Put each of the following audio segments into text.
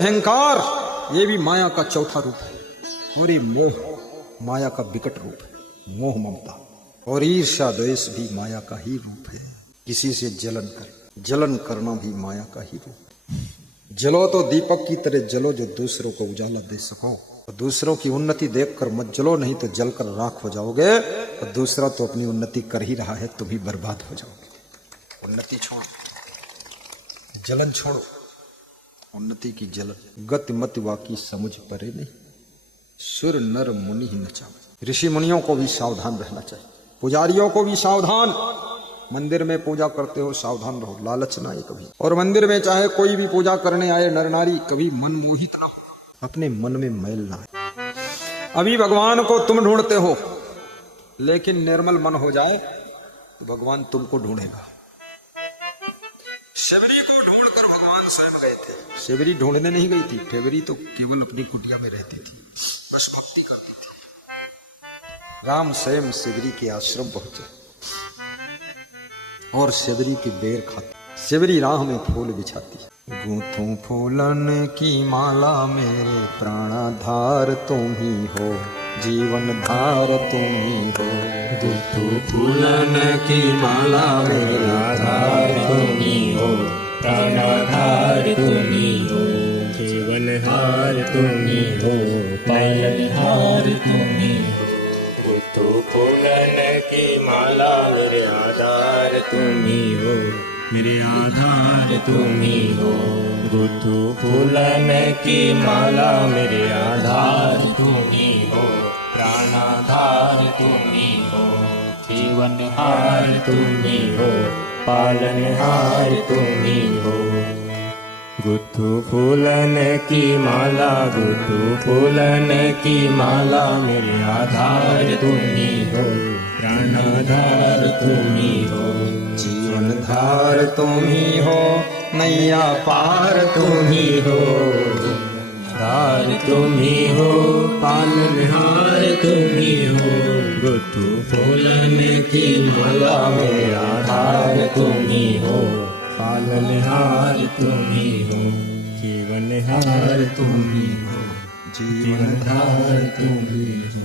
अहंकार ये भी माया का चौथा रूप है। और ये मोह माया का विकट रूप है। मोह ममता और ईर्ष्या द्वेष भी माया का ही रूप है। किसी से जलन करना भी माया का ही रूप है। जलो तो दीपक की तरह जलो जो दूसरों को उजाला दे सको। और दूसरों की उन्नति देखकर मत जलो, नहीं तो जलकर राख हो जाओगे। और दूसरा तो अपनी उन्नति कर ही रहा है, तुम ही बर्बाद हो जाओगे। उन्नति छोड़ो, जलन छोड़ो। उन्नति की जलन गति मत वाकी समझ परे नहीं। सुर नर मुनि ही नचावे। ऋषि मुनियों को भी सावधान रहना चाहिए, पुजारियों को भी सावधान। मंदिर में पूजा करते हो सावधान रहो, लालच ना आए कभी। और मंदिर में चाहे कोई भी पूजा करने आए नर नारी, कभी मन मोहित ना हो, अपने मन में मैल ना आए। अभी भगवान को तुम ढूंढते हो, लेकिन निर्मल मन हो जाए तो भगवान तुमको ढूंढेगा। शबरी को ढूंढकर भगवान स्वयं गए थे। शबरी ढूंढने नहीं गई थी, शबरी तो केवल अपनी कुटिया में रहती थी, बस भक्ति करती थी। राम स्वयं शबरी के आश्रम पहुंचे और शबरी की बेर खाती। शबरी राह में फूल बिछाती। गूंथूं फूलन की माला मेरे प्राणाधार तुम ही हो, जीवन धार तुम ही हो। गूंथूं फूलन की माला मेरा धार तुम ही हो, प्राणाधार तुम ही हो। जीवन हार तुम ही हो, पालनहार तुम ही हो। गूंथूं फूलन की माला मेरे आधार तुम ही हो, मेरे आधार तुम ही हो। गूंथूं फूलन की माला मेरे आधार तुम ही हो, प्राणाधार तुम ही हो। जीवन हार तुम ही हो, पालनहार तुम ही हो। गूंथूं फूलन की माला, गूंथूं फूलन की माला मेरे आधार तुम ही हो, प्राणाधार तुम ही हो। जीवन धार तुम ही हो, नैया पार तुम ही हो। धार तुम ही हो, पालनहार तुम ही हो। गूंथूं फूलन की माला मेरा आधार तुम ही हो, पालनहार तुम ही हो। जीवनहार तुम ही हो, जीवनधार तुम ही हो।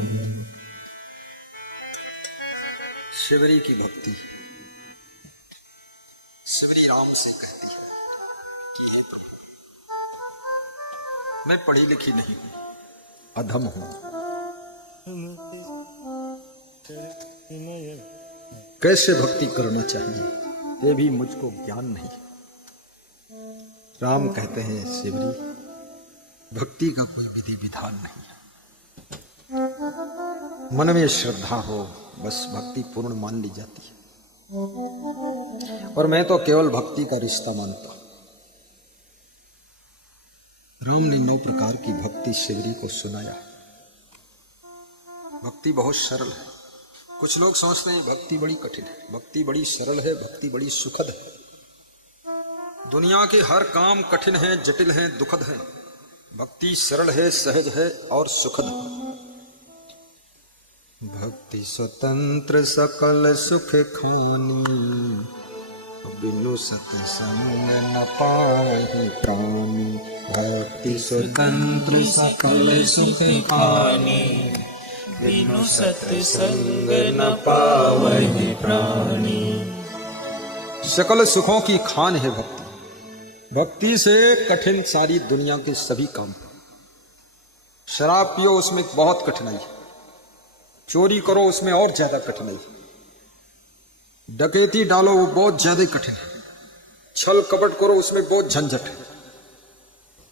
शिवरी की भक्ति शिवरी राम से कहती है कि हे प्रभु, मैं पढ़ी लिखी नहीं हूं, अधम हूं। कैसे भक्ति करना चाहिए ये भी मुझको ज्ञान नहीं। राम कहते हैं शिवरी, भक्ति का कोई विधि विधान नहीं है। मन में श्रद्धा हो बस भक्ति पूर्ण मान ली जाती है। और मैं तो केवल भक्ति का रिश्ता मानता हूं। राम ने 9 प्रकार की भक्ति शिवरी को सुनाया है। भक्ति बहुत सरल है। कुछ लोग समझते हैं भक्ति बड़ी कठिन है। भक्ति बड़ी सरल है, भक्ति बड़ी सुखद है। दुनिया के हर काम कठिन है, जटिल है, दुखद है। भक्ति सरल है, सहज है और सुखद है। भक्ति स्वतंत्र सकल सुख खानी, बिनु सत्संग न पावहि प्राणी। भक्ति स्वतंत्र सकल सुख खानी, बिनु सत्संग न पावहि प्राणी। सकल सुखों की खान है भक्ति। भक्ति से कठिन सारी दुनिया के सभी काम। शराब पियो उसमें बहुत कठिनाई है, चोरी करो उसमें और ज्यादा कठिनाई, डकैती डालो वो बहुत ज्यादा कठिन है, छल कपट करो उसमें बहुत झंझट है।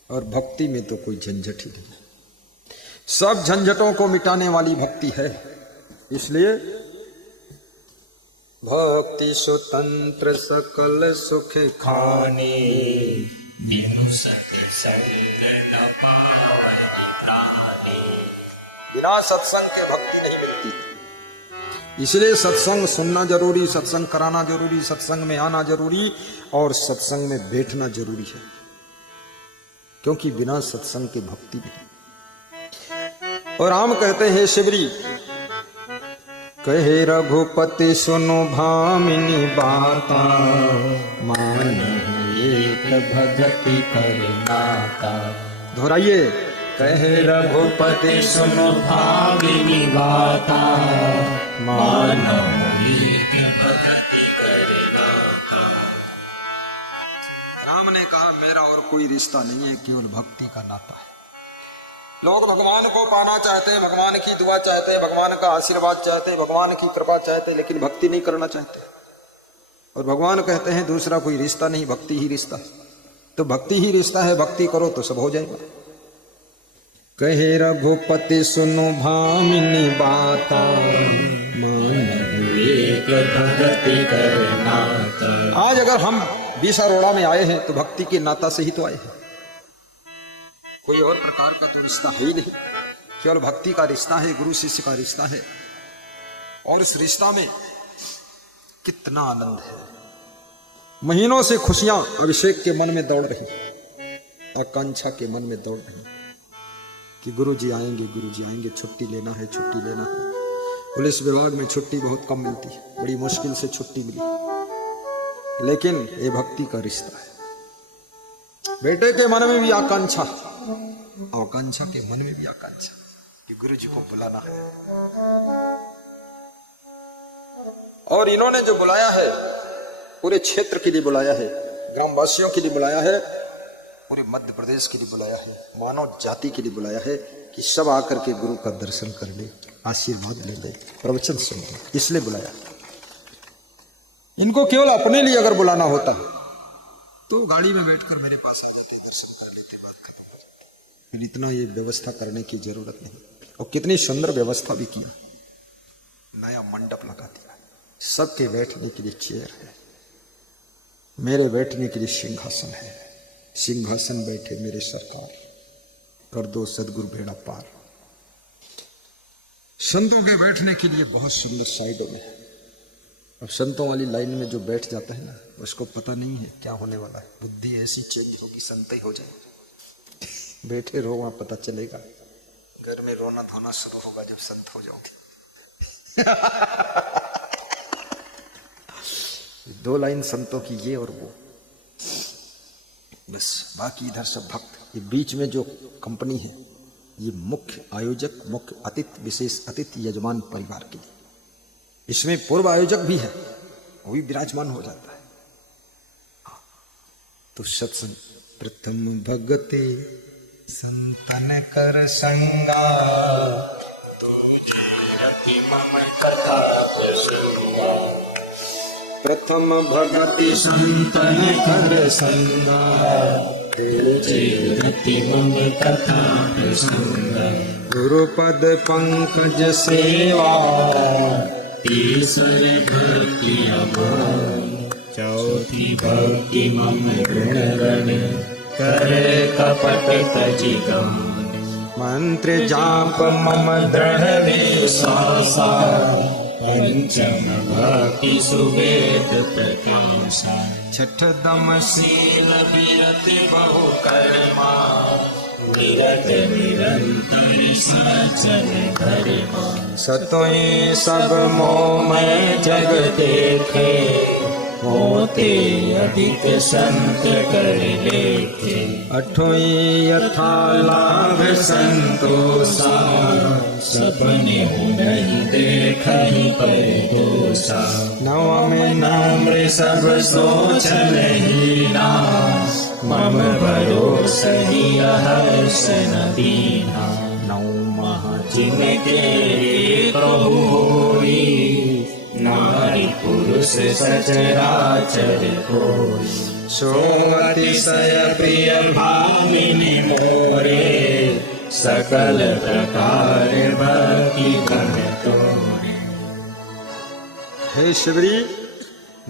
और भक्ति में तो कोई झंझट ही नहीं है। सब झंझटों को मिटाने वाली भक्ति है। इसलिए भक्ति स्वतंत्र सकल सुख खानी, बिनु सत्संग न पावहि प्राणी। बिना सत्संग के भक्ति नहीं मिलती। इसलिए सत्संग सुनना जरूरी, सत्संग कराना जरूरी, सत्संग में आना जरूरी और सत्संग में बैठना जरूरी है। क्योंकि बिना सत्संग के भक्ति नहीं। और राम कहते हैं शिवरी, कहे रघुपति सुनो भामिनी बाता, मान एक भगति कर दाता। दोहराइए। कहे रघुपति सुन भामिनी गाता, मानो एक भक्ति करे गाता। राम ने कहा मेरा और कोई रिश्ता नहीं है, केवल भक्ति का नाता है। लोग भगवान को पाना चाहते हैं, भगवान की दुआ चाहते हैं, भगवान का आशीर्वाद चाहते हैं, भगवान की कृपा चाहते हैं, लेकिन भक्ति नहीं करना चाहते। और भगवान कहते हैं दूसरा कोई रिश्ता नहीं, भक्ति ही रिश्ता है। तो भक्ति ही रिश्ता है, भक्ति करो तो सब हो जाएगा। कहे रघुपति सुनो भामिनी बाता, एक भक्ति करे नाता। आज अगर हम बीसारोड़ा में आए हैं तो भक्ति के नाता से ही तो आए हैं, कोई और प्रकार का तो रिश्ता है ही नहीं। केवल भक्ति का रिश्ता है, गुरु शिष्य का रिश्ता है। और इस रिश्ता में कितना आनंद है। महीनों से खुशियां अभिषेक के मन में दौड़ रही, आकांक्षा के मन में दौड़ रही कि गुरुजी आएंगे, छुट्टी लेना है, छुट्टी लेना है। पुलिस विभाग में छुट्टी बहुत कम मिलती है, बड़ी मुश्किल से छुट्टी मिली, लेकिन ये भक्ति का रिश्ता है। बेटे के मन में भी आकांक्षा के मन में भी आकांक्षा कि गुरुजी को बुलाना है। और इन्होंने जो बुलाया है पूरे क्षेत्र के लिए बुलाया है, ग्रामवासियों के लिए बुलाया है, पूरे मध्य प्रदेश के लिए बुलाया है, मानव जाति के लिए बुलाया है कि सब आकर के गुरु का दर्शन कर ले, आशीर्वाद ले ले, प्रवचन सुन ले, इसलिए बुलाया। इनको केवल अपने लिए अगर बुलाना होता तो गाड़ी में बैठकर मेरे पास आ लेते, दर्शन कर लेते, बात खत्म हो जाती। फिर इतना ये व्यवस्था करने की जरूरत नहीं। और कितनी सुंदर व्यवस्था भी किया, नया मंडप लगा दिया, सबके बैठने के लिए चेयर है, मेरे बैठने के लिए सिंहासन है, सिंहासन बैठे मेरे सरकार, कर दो सदगुरु बेड़ा पार। संतों के बैठने के लिए बहुत सुंदर साइडों में है। अब संतों वाली लाइन में जो बैठ जाता है ना, उसको पता नहीं है क्या होने वाला है, बुद्धि ऐसी चेंज होगी, संत ही हो जाए। बैठे रहो, वहां पता चलेगा। घर में रोना धोना शुरू होगा जब संत हो जाओगे। दो लाइन संतों की, ये और वो, बस। बाकी इधर सब भक्त। ये बीच में जो कंपनी है, ये मुख्य आयोजक, मुख्य अतिथि, विशेष अतिथि यजमान परिवार के लिए। इसमें पूर्व आयोजक भी है, वो भी विराजमान हो जाता है। तो सत्संग प्रथम भगते संतन कर संगा, तुझे मम कथा प्रसंगा। प्रथम भगति संतन कर संगा, तुझे मम कथा प्रसंगा। गुरुपद पंकज सेवा, तीसर भक्ति अभाव। चौथी भक्ति मम गुण गण, करे कपट तजि गान। मंत्र जाप मम दृढ़ विश्वासा, पंचम भक्ति सुवेद प्रकाशा। छठ दम शील विरत बहु कर्मा, विरत निरंतर सचल धर्मा। सतोई सब मोह जग देखे, होते अधिक संत कर लेखे। अठोई यथा लाभ संतोषा, सपने नहीं देखा ही परिदोषा। नवम नम्र सब सोच हीना, मम भरोस ही हर्ष न दीना। जिनके प्रभु होई, नारी पुरुष सचराचर होई। सो अतिशय प्रिय भामिनी मोरे, सकल प्रकार भक्ति गण तोरे। हे शिवरी,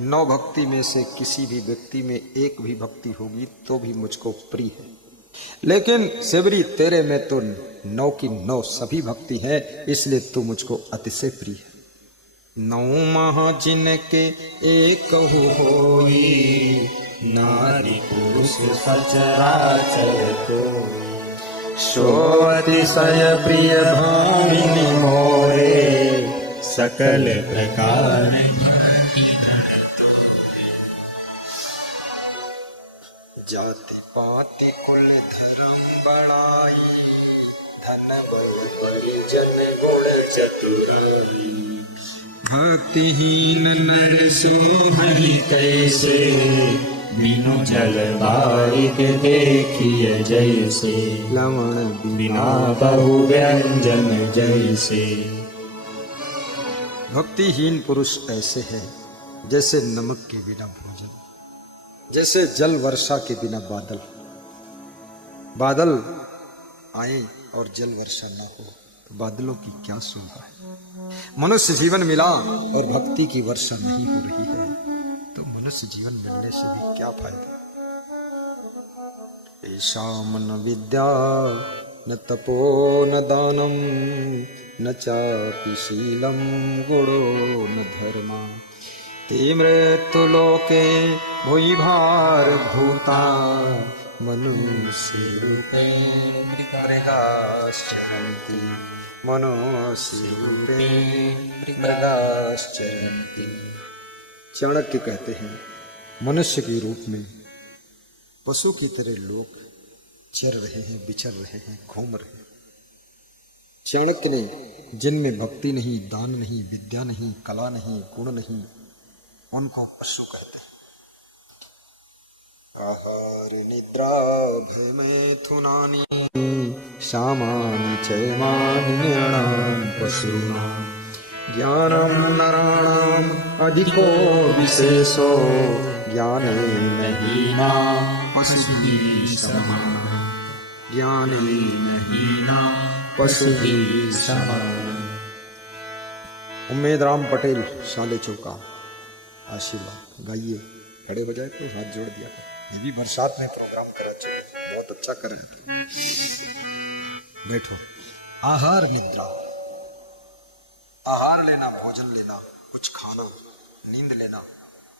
9 भक्ति में से किसी भी व्यक्ति में एक भी भक्ति होगी तो भी मुझको प्रिय है, लेकिन शिवरी तेरे में तो 9 की 9 सभी भक्ति है, इसलिए तू मुझको अतिशय प्रिय है। 9 महा जिनके एक होई, नारी पुरुष सचराचर कोई। सो अतिशय प्रिय भामिनी मोरे, सकल प्रकार जाति पाति कुल धर्म बड़ा, जन गुण चतुराई। भक्तिहीन नर सोहहि कैसे, बिनु जल बारिक देखिय जैसे। लवण बिना बहु व्यंजन जैसे। भक्तिहीन पुरुष ऐसे है जैसे नमक के बिना भोजन, जैसे जल वर्षा के बिना बादल। बादल आए और जल वर्षा न हो तो बादलों की क्या शोभा है। मनुष्य जीवन मिला और भक्ति की वर्षा नहीं हो रही है तो मनुष्य जीवन मिलने से भी क्या फायदा। ऐशाम न विद्या न तपो न दानम न चापि शीलम गुणो न धर्मा। ते मृत्युलोके भुवि भार भूता मनुष्य रूपे मृगाश्चरन्ति। मनुष्य रूपे मृगाश्चरन्ति। चाणक्य कहते हैं मनुष्य के रूप में पशु की तरह लोग चर रहे हैं, विचर रहे हैं, घूम रहे हैं। चाणक्य ने जिनमें भक्ति नहीं, दान नहीं, विद्या नहीं, कला नहीं, गुण नहीं, उनको पशु कहते हैं। आहार निद्रा भय मैथुनानि सामानि चैमानि निर्णाम पशूनां। ज्ञानम नराणाम अधिको विशेषो ज्ञानेन हीनाः पशुभिः समानः। ज्ञानेन हीनाः पशुभिः समानः। उम्मेद राम पटेल, शाले चौका। आशीर्वाद गाइए, खड़े हो जाए तो हाथ जोड़ दिया कर। ये भी बरसात में प्रोग्राम करा चाहिए, बहुत अच्छा कर रहे हैं। बैठो। आहार निद्रा, आहार लेना, भोजन लेना, कुछ खाना, नींद लेना,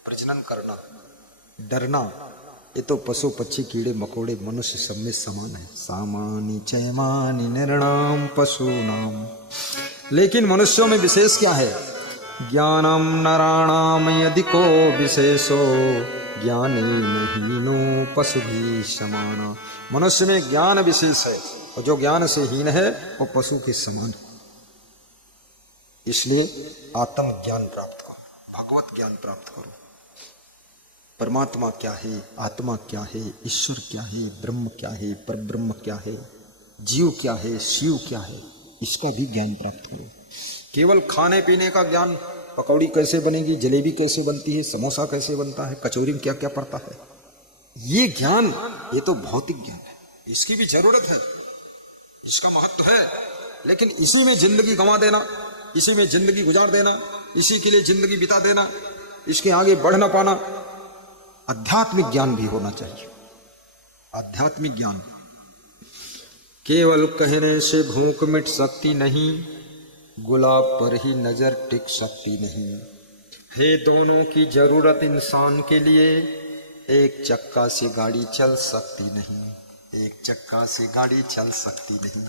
प्रजनन करना, डरना, ये तो पशु पक्षी कीड़े मकोड़े मनुष्य सब में समान है। सामानि चैमानि निर्णाम पशूनाम। लेकिन मनुष्यों में विशेष क्या है? ज्ञानम नराणाम यदिको विशेषो ज्ञानेन हीनो पशुभिः समाना। मनुष्य में ज्ञान विशेष है और जो ज्ञान से हीन है वो पशु के समान है। इसलिए आत्म ज्ञान प्राप्त करो, भगवत ज्ञान प्राप्त करो। परमात्मा क्या है, आत्मा क्या है, ईश्वर क्या है, ब्रह्म क्या है, परब्रह्म क्या है, जीव क्या है, शिव क्या है, इसका भी ज्ञान प्राप्त करो। केवल खाने पीने का ज्ञान, पकौड़ी कैसे बनेगी, जलेबी कैसे बनती है, समोसा कैसे बनता है, कचौरी में क्या क्या पड़ता है, ये ज्ञान, ये तो भौतिक ज्ञान है। इसकी भी जरूरत है, इसका महत्व है, लेकिन इसी में जिंदगी गंवा देना, इसी में जिंदगी गुजार देना, इसी के लिए जिंदगी बिता देना, इसके आगे बढ़ ना पाना। आध्यात्मिक ज्ञान भी होना चाहिए। आध्यात्मिक ज्ञान केवल कहने से भूख मिट सकती नहीं, गुलाब पर ही नजर टिक सकती नहीं। है दोनों की जरूरत इंसान के लिए, एक चक्का से गाड़ी चल सकती नहीं, एक चक्का से गाड़ी चल सकती नहीं।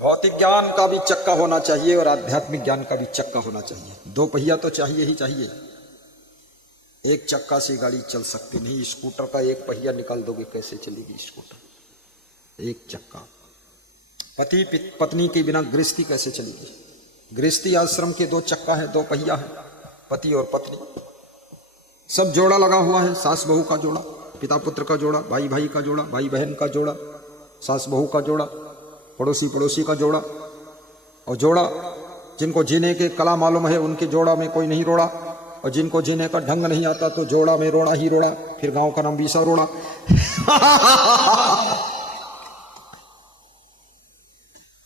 भौतिक ज्ञान का भी चक्का होना चाहिए और आध्यात्मिक ज्ञान का भी चक्का होना चाहिए। दो पहिया तो चाहिए ही चाहिए। एक चक्का से गाड़ी चल सकती नहीं। स्कूटर का एक पहिया निकाल दोगे कैसे चलेगी स्कूटर? एक चक्का। पति पत्नी के बिना गृहस्थी कैसे चलेगी? गृहस्थी आश्रम के दो चक्का है, दो पहिया है, पति और पत्नी। सब जोड़ा लगा हुआ है, सास बहू का जोड़ा, पिता पुत्र का जोड़ा, भाई भाई का जोड़ा, भाई बहन का जोड़ा, सास बहू का जोड़ा, पड़ोसी पड़ोसी का जोड़ा। और जोड़ा जिनको जीने के कला मालूम है उनके जोड़ा में कोई नहीं रोड़ा, और जिनको जीने का ढंग नहीं आता तो जोड़ा में रोड़ा ही रोड़ा। फिर गांव का नाम बीसा रोड़ा।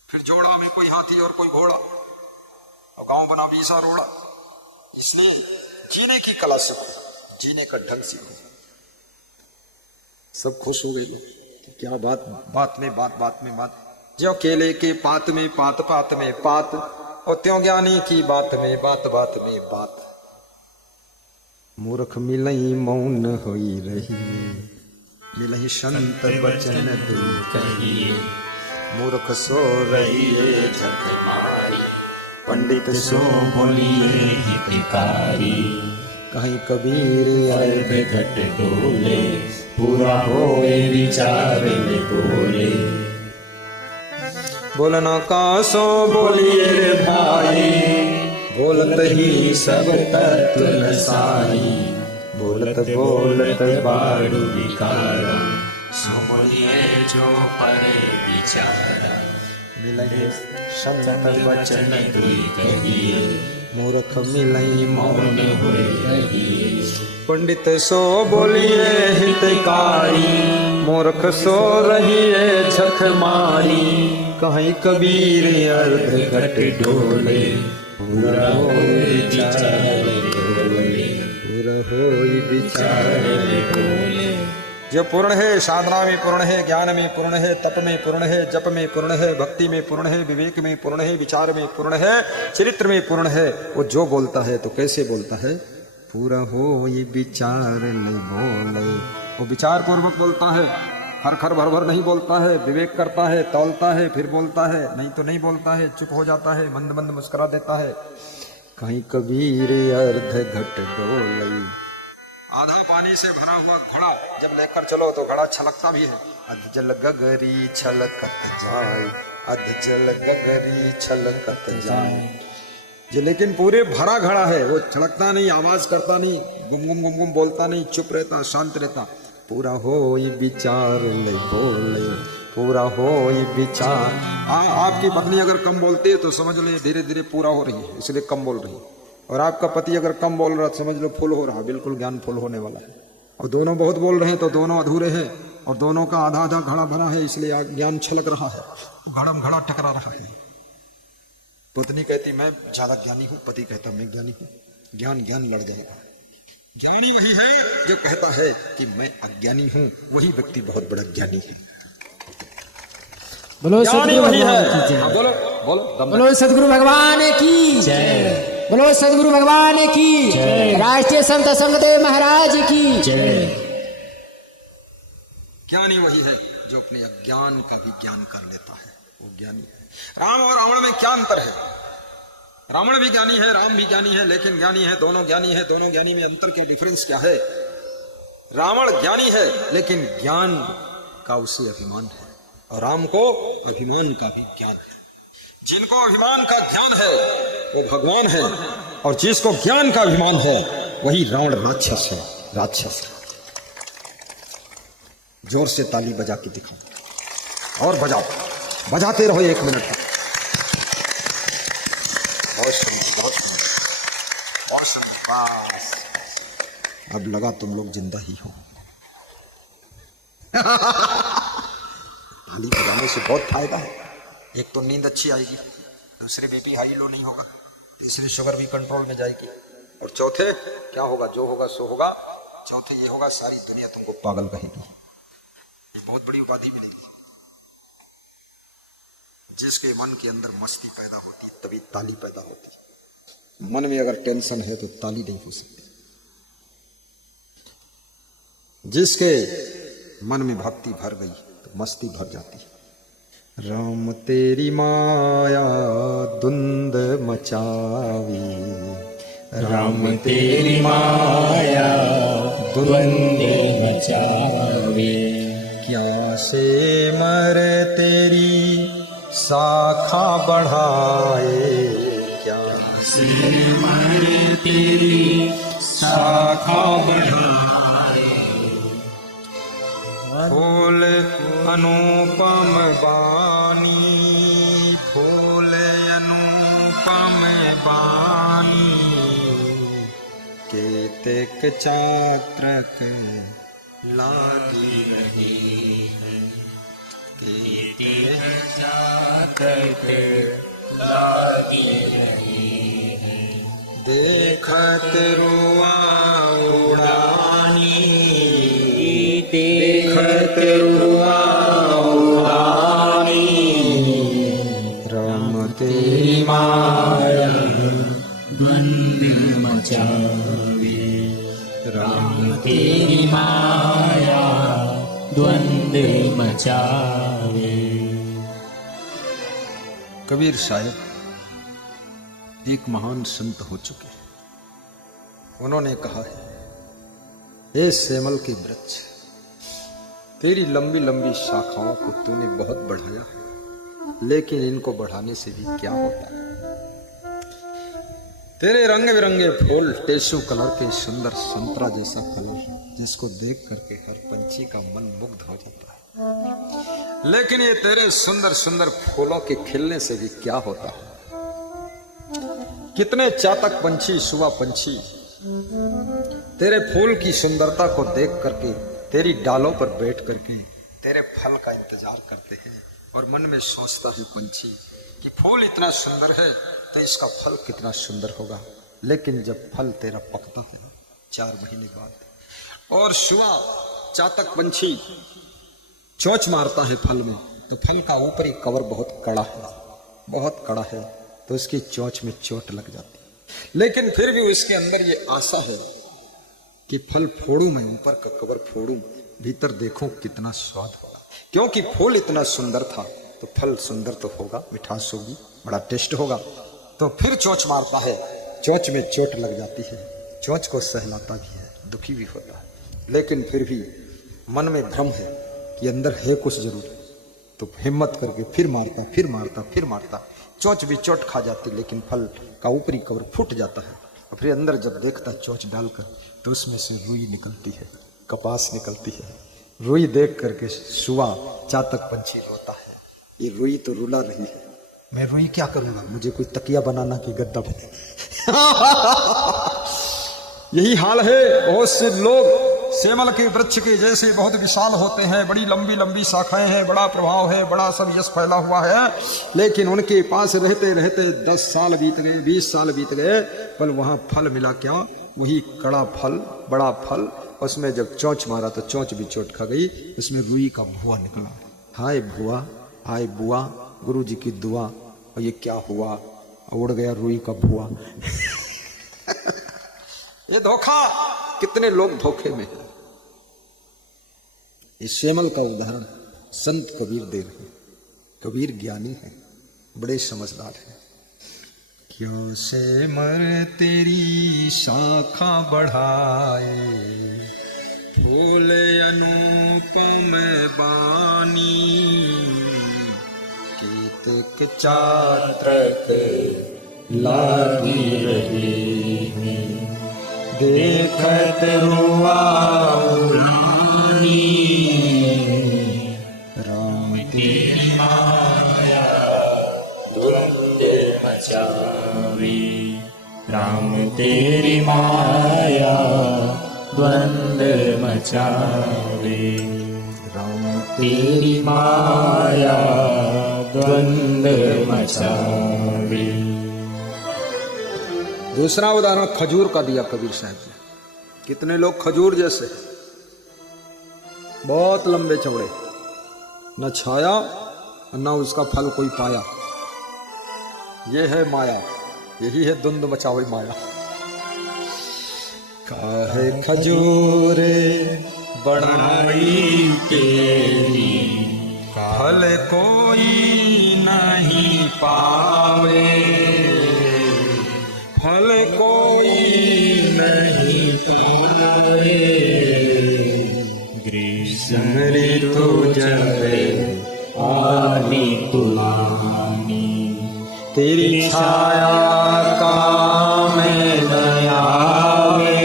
फिर जोड़ा में कोई हाथी और कोई घोड़ा, और गांव बना बीसा रोड़ा। इसलिए जीने की कला सीखो, जीने का ढंग सीखो। सब खुश हो गए लोग। क्या बात, बात में बात, बात में बात। जो केले के पात में पात, पात में पात, और त्यों ज्ञानी की बात में बात, बात में बात। मूर्ख मिलई मौन होई रही, मिलई संत बचन तू कहिए। मूर्ख सो रहिए झक मारी, पंडित सो बोलिए हितकारी। कहीं कबीर आए घट डोले, पूरा होए विचार में बोले। बोलना का सो बोलिए रे भाई, बोलत ही सब तत्व नसाई, बोलत बोलत बारू विकारा, सो बोलिए जो पर विचारा, मिलहि संत वचन दुई कहिए, मूर्ख मिलई मौन मौन होए रहिए। पंडित सो बोलिए हितकारी, मूर्ख सो रहिए झक मारी, कहीं कबीर अर्ध घट डोले, पूरा होई विचार डोले, पूरा होई विचार डोले। जो पूर्ण है, साधना में पूर्ण है, ज्ञान में पूर्ण है, तप में पूर्ण है, जप में पूर्ण है, भक्ति में पूर्ण है, विवेक में पूर्ण है, विचार में पूर्ण है, चरित्र में पूर्ण है, वो जो बोलता है तो कैसे बोलता है? पूरा हो ये विचार ले बोले, वो विचार पूर्वक बोलता है, खर खर भर भर नहीं बोलता है, विवेक करता है, तौलता है, फिर बोलता है, नहीं तो नहीं बोलता है, चुप हो जाता है, मंद मंद मुस्कुरा देता है। कहीं कबीर अर्ध घट डोले, आधा पानी से भरा हुआ घड़ा जब लेकर चलो तो घड़ा छलकता भी है, अध जल गगरी छलकत जाए, अध जल गगरी छलकत जाए। जो लेकिन पूरे भरा घड़ा है, वो छलकता नहीं, आवाज करता नहीं, गुम गुम गुम गुम बोलता नहीं, चुप रहता, शांत रहता। पूरा हो ये विचार ले बोले, पूरा हो ये विचार। आपकी पत्नी अगर कम बोलती है तो समझ लो धीरे धीरे पूरा हो रही है, इसलिए कम बोल रही है। और आपका पति अगर कम बोल रहा है समझ लो फुल हो रहा, बिल्कुल ज्ञान फुल होने वाला है। और दोनों बहुत बोल रहे हैं तो दोनों अधूरे हैं, और दोनों का आधा आधा घड़ा भरा है, इसलिए ज्ञान छलक रहा है, घड़म घड़ा टकरा रहा है। पत्नी कहती मैं ज्यादा ज्ञानी हूँ, पति कहता मैं ज्ञानी हूँ, ज्ञान ज्ञान लड़ जाएगा। ज्ञानी वही है जो कहता है कि मैं अज्ञानी हूँ, वही व्यक्ति बहुत बड़ा ज्ञानी है। बोलो ज्ञानी सदगुरु वही है। भगवान की जय। बोलो बोलो दम बोलो सदगुरु भगवान की जय बोलो सदगुरु भगवान की जय। राष्ट्रीय संत संगदेव महाराज की जय। ज्ञानी वही है जो अपने अज्ञान का भी ज्ञान कर लेता है, वो ज्ञानी है। राम और रावण में क्या अंतर है? रावण भी ज्ञानी है, राम भी ज्ञानी है, लेकिन ज्ञानी है, दोनों ज्ञानी है, दोनों ज्ञानी में अंतर क्या, डिफरेंस क्या है? रावण ज्ञानी है लेकिन ज्ञान का उसे अभिमान है, और राम को अभिमान का भी ज्ञान है। जिनको अभिमान का ज्ञान है वो भगवान है, और जिसको ज्ञान का अभिमान है वही रावण राक्षस है, राक्षस है। जोर से ताली बजा के दिखाओ, और बजाओ, बजाते रहो 1 मिनट तक। बहुत सुंदर, बहुत सुंदर, बहुत सुंदर। बस अब लगा तुम लोग जिंदा ही हो। ताली बजाने से बहुत फायदा है। एक तो नींद अच्छी आएगी, दूसरे बीपी हाई लो नहीं होगा, तीसरी शुगर भी कंट्रोल में जाएगी, और चौथे क्या होगा, जो होगा सो होगा, चौथे ये होगा सारी दुनिया तुमको पागल कहेगी। ये बहुत बड़ी उपाधि मिलेगी। जिसके मन के अंदर मस्ती पैदा होती है तभी ताली पैदा होती है। मन में अगर टेंशन है तो ताली नहीं हो सकती। जिसके मन में भक्ति भर गई तो मस्ती भर जाती है। राम तेरी माया धुंध मचावी, राम तेरी माया द्वंद मचावे, क्या से मर तेरी शाखा बढ़ाए, क्या से मर तेरी शाखा बढ़ाए, फूल अनुपम बानी, फूल अनुपम बानी, केतक चात्रक लागी रही है, जातक लागी रही है, देखत रुआ उड़ानी, देखत रुआ उड़ानी, राम तेरी माया द्वंद मचावे, राम तेरी माया द्वंद मचावे। कबीर साहब एक महान संत हो चुके हैं। उन्होंने कहा है, हे सेमल के वृक्ष, तेरी लंबी लंबी शाखाओं को तूने बहुत बढ़ाया है, लेकिन इनको बढ़ाने से भी क्या होता है। तेरे रंग बिरंगे फूल, टेसू कलर के सुंदर संतरा जैसा कलर, जिसको देख करके हर पंछी का मन मुग्ध हो जाता है। लेकिन ये तेरे सुंदर सुंदर फूलों के खिलने से भी क्या होता है। कितने चातक पंछी, सुआ पंछी तेरे फूल की सुंदरता को देख करके तेरी डालों पर बैठ करके तेरे फल का इंतजार करते हैं, और मन में सोचता है पंछी कि फूल इतना सुंदर है तो इसका फल कितना सुंदर होगा। लेकिन जब फल तेरा पकता है 4 महीने बाद, और सुआ चातक पंछी चोंच मारता है फल में, तो फल का ऊपरी कवर बहुत कड़ा है, बहुत कड़ा है, तो उसकी चोंच में चोट लग जाती है। लेकिन फिर भी उसके अंदर ये आशा है कि फल फोड़ूं मैं, ऊपर का कवर फोड़ूं, भीतर देखूं कितना स्वाद होगा। क्योंकि फूल इतना सुंदर था तो फल सुंदर तो होगा, मिठास होगी, बड़ा टेस्ट होगा। तो फिर चोंच मारता है, चोंच में चोट लग जाती है, चोंच को सहलाता भी है, दुखी भी होता है, लेकिन फिर भी मन में भ्रम है कि अंदर है कुछ जरूर। तो हिम्मत करके फिर मारता, फिर मारता, फिर मारता, चोंच भी चोट खा जाती, लेकिन फल का ऊपरी कवर फूट जाता है। और फिर अंदर जब देखता चोंच डालकर, तो उसमें से रुई निकलती है, कपास निकलती है। रुई देख करके सुआ चातक पंछी रोता है, ये रुई तो रुला रही है, मैं रुई क्या करूंगा, मुझे कोई तकिया बनाना कि गद्दा बनाना। यही हाल है बहुत से लोग सेमल के वृक्ष के जैसे बहुत विशाल होते हैं, बड़ी लंबी लंबी शाखाएं हैं, बड़ा प्रभाव है, बड़ा सब यश फैला हुआ है, लेकिन उनके पास रहते रहते 10 साल बीत गए, 20 साल बीत गए, पर वहां फल मिला क्या, वही कड़ा फल, बड़ा फल। उसमें जब चोंच मारा तो चोंच भी चोट खा गई, उसमें रुई का भुआ निकला। हाय भुआ, हाय बुआ, गुरु जी की दुआ, और ये क्या हुआ, उड़ गया रुई का भुआ। ये धोखा, कितने लोग धोखे में हैं। इस सेमल का उदाहरण संत कबीर दे रहे हैं। कबीर ज्ञानी है, बड़े समझदार हैं। क्यों सेमर तेरी शाखा बढ़ाए, फूल अनुपम बानी, केतक चातक लागी रही है, देखत रुआ उड़ानी, राम तेरी माया द्वंद मचावी, राम तेरी माया द्वंद मचावी, राम तेरी माया द्वंद मचावी। दूसरा उदाहरण खजूर का दिया कबीर साहब ने। कितने लोग खजूर जैसे, बहुत लंबे चौड़े, न छाया न उसका फल कोई पाया। ये है माया, यही है धुंध मचावी माया। काहे खजूर बढ़ाई तेरी, फल कोई नहीं पावे, फल कोई नहीं पावे, ग्रीष्म ऋतु जब आनी तुलानी, तेरी छाया काम न आवे,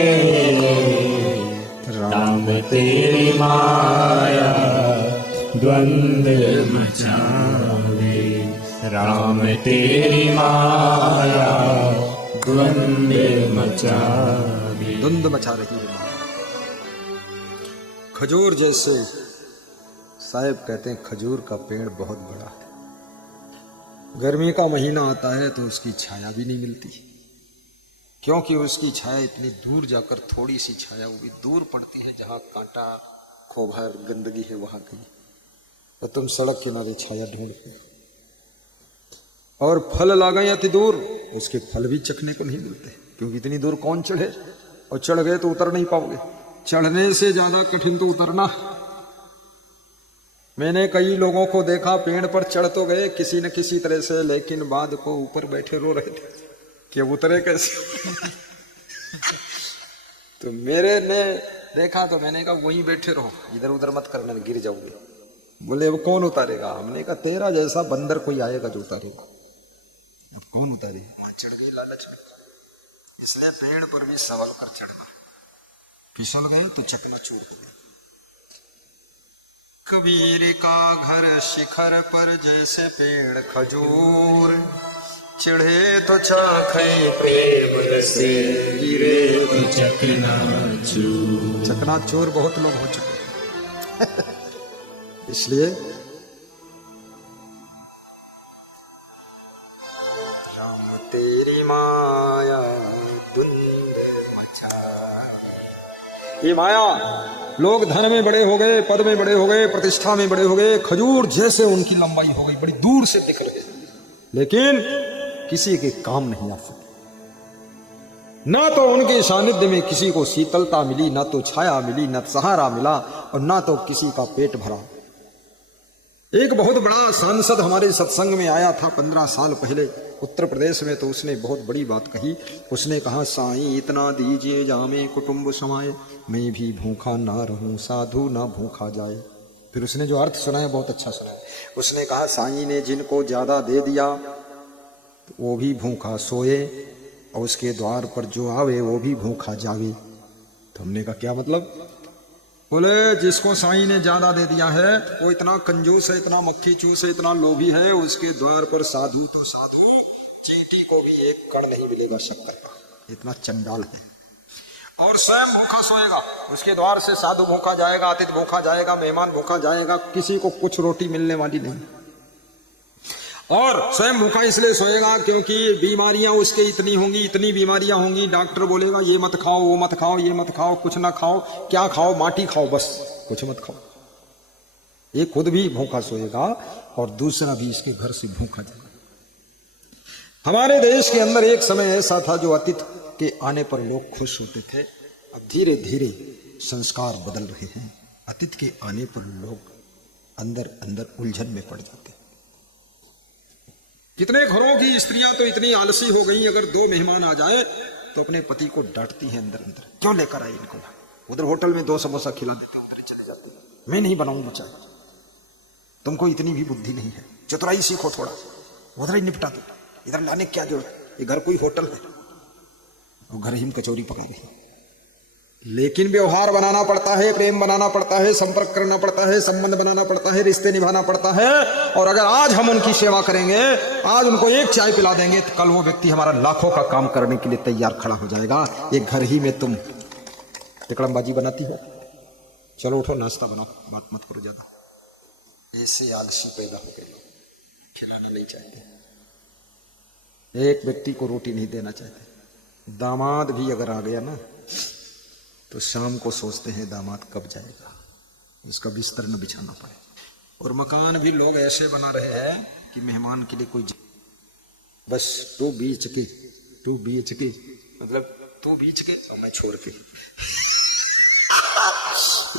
राम तेरी माया द्वंद मचावे, राम तेरी माया द्वंद मचावे। धुंध मचा रही है। खजूर जैसे, साहब कहते हैं खजूर का पेड़ बहुत बड़ा है, गर्मी का महीना आता है तो उसकी छाया भी नहीं मिलती, क्योंकि उसकी छाया इतनी दूर जाकर, थोड़ी सी छाया वो भी दूर पड़ती है, जहाँ कांटा खोभर गंदगी है वहां की, तो तुम सड़क किनारे छाया ढूंढते हो। और फल ला गए अति दूर, उसके फल भी चखने को नहीं मिलते, क्योंकि इतनी दूर कौन चढ़े, और चढ़ गए तो उतर नहीं पाओगे, चढ़ने से ज्यादा कठिन तो उतरना। मैंने कई लोगों को देखा, पेड़ पर चढ़ तो गए किसी न किसी तरह से, लेकिन बाद को ऊपर बैठे रो रहे थे कि अब उतरे कैसे। तो मेरे ने देखा तो मैंने कहा वहीं बैठे रहो, इधर उधर मत करना, गिर जाओगे। बोले अब कौन उतारेगा? हमने कहा तेरा जैसा बंदर कोई आएगा जो उतारेगा। अब कौन उतारे? वहां चढ़ गए लालच में, इसलिए पेड़ पर भी संभल कर चढ़ना। फिसल गए तो चकनाचूर हो गए। कबीर का घर शिखर पर जैसे पेड़ खजूर, चढ़े तो चाखे प्रेम रसे, गिरे तो चकनाचूर। चकनाचूर बहुत लोग हो चुके इसलिए राम तेरी माया धुंध मचाए। ये माया, लोग धन में बड़े हो गए, पद में बड़े हो गए, प्रतिष्ठा में बड़े हो गए, खजूर जैसे उनकी लंबाई हो गई, बड़ी दूर से दिख रहे, लेकिन किसी के काम नहीं आ सके। ना तो उनके सानिध्य में किसी को शीतलता मिली, ना तो छाया मिली, ना सहारा मिला, और ना तो किसी का पेट भरा। एक बहुत बड़ा सांसद हमारे सत्संग में आया था 15 साल पहले उत्तर प्रदेश में, तो उसने बहुत बड़ी बात कही। उसने कहा, साईं इतना दीजिए जामे कुटुंब समाए, मैं भी भूखा ना रहूं, साधु ना भूखा जाए। फिर उसने जो अर्थ सुनाया बहुत अच्छा सुनाया। उसने कहा, साईं ने जिनको ज्यादा दे दिया तो वो भी भूखा सोए, और उसके द्वार पर जो आवे वो भी भूखा जावे। तो हमने कहा क्या मतलब? बोले जिसको साईं ने ज्यादा दे दिया है वो इतना कंजूस है, इतना मक्खी चूस है, इतना लोभी है, उसके द्वार पर साधु तो साधु, चींटी को भी एक कण नहीं मिलेगा शक्कर का, इतना चंडाल है। और स्वयं भूखा सोएगा, उसके द्वार से साधु भूखा जाएगा, अतिथि भूखा जाएगा, मेहमान भूखा जाएगा, किसी को कुछ रोटी मिलने वाली नहीं। और स्वयं भूखा इसलिए सोएगा क्योंकि बीमारियां उसके इतनी होंगी, इतनी बीमारियां होंगी, डॉक्टर बोलेगा ये मत खाओ, वो मत खाओ, ये मत खाओ, कुछ ना खाओ, क्या खाओ, माटी खाओ, बस कुछ मत खाओ। ये खुद भी भूखा सोएगा और दूसरा भी इसके घर से भूखा जाएगा। हमारे देश के अंदर एक समय ऐसा था जो अतिथि के आने पर लोग खुश होते थे। अब धीरे धीरे संस्कार बदल रहे हैं। अतिथि के आने पर लोग अंदर अंदर उलझन में पड़ जाते हैं। कितने घरों की स्त्रियां तो इतनी आलसी हो गई, अगर 2 मेहमान आ जाए तो अपने पति को डांटती हैं अंदर अंदर, क्यों लेकर आए इनको? उधर होटल में 2 समोसा खिला देते, उधर चले जाते हैं, मैं नहीं बनाऊंगा चाय। तुमको इतनी भी बुद्धि नहीं है, चतुराई सीखो थोड़ा, उधर ही निपटा दो, इधर लाने क्या जरूरत? ये घर कोई होटल है? और घर ही में कचौरी पका गई। लेकिन व्यवहार बनाना पड़ता है, प्रेम बनाना पड़ता है, संपर्क करना पड़ता है, संबंध बनाना पड़ता है, रिश्ते निभाना पड़ता है। और अगर आज हम उनकी सेवा करेंगे, आज उनको एक चाय पिला देंगे, तो कल वो व्यक्ति हमारा लाखों का काम करने के लिए तैयार खड़ा हो जाएगा। एक घर ही में तुम तिकड़मबाजी बनाती हो, चलो उठो नाश्ता बनाओ, बात मत करो ज्यादा। ऐसे आलसी पैदा हो गए, खिलाना नहीं चाहते, एक व्यक्ति को रोटी नहीं देना चाहते। दामाद भी अगर आ गया ना तो शाम को सोचते हैं दामाद कब जाएगा, उसका बिस्तर न बिछाना पड़े। और मकान भी लोग ऐसे बना रहे हैं कि मेहमान के लिए कोई बस 2 BHK मतलब 2 BHK और मैं छोड़ के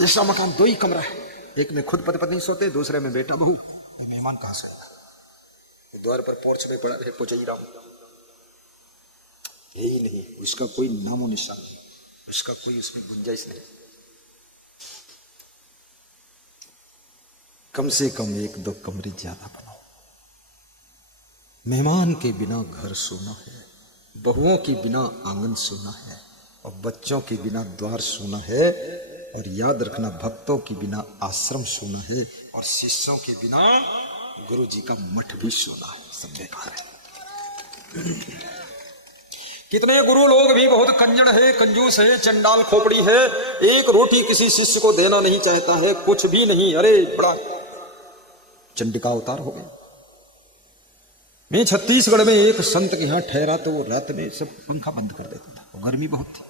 ऐसा मकान 2 ही कमरा है, एक में खुद पति पत्नी सोते, दूसरे में बेटा बहू। मेहमान कहां से आएगा? द्वार पर पोर्च पे पड़ा है पोचईरा, यही नहीं, उसका कोई नामो निशान नहीं, उसका कोई उसमें गुंजाइश नहीं। कम से कम 1-2 कमरे ज्यादा बनाओ। मेहमान के बिना घर सूना है, बहुओं के बिना आंगन सूना है, और बच्चों के बिना द्वार सूना है। और याद रखना, भक्तों के बिना आश्रम सूना है, और शिष्यों के बिना गुरु जी का मठ भी सूना है, सब बेकार है। कितने गुरु लोग भी बहुत कंजड़ है, कंजूस है, चंडाल खोपड़ी है, एक रोटी किसी शिष्य को देना नहीं चाहता है, कुछ भी नहीं। अरे बड़ा चंडिका अवतार हो गया। मैं छत्तीसगढ़ में एक संत के यहाँ ठहरा तो वो रात में सब पंखा बंद कर देता था, वो गर्मी बहुत थी,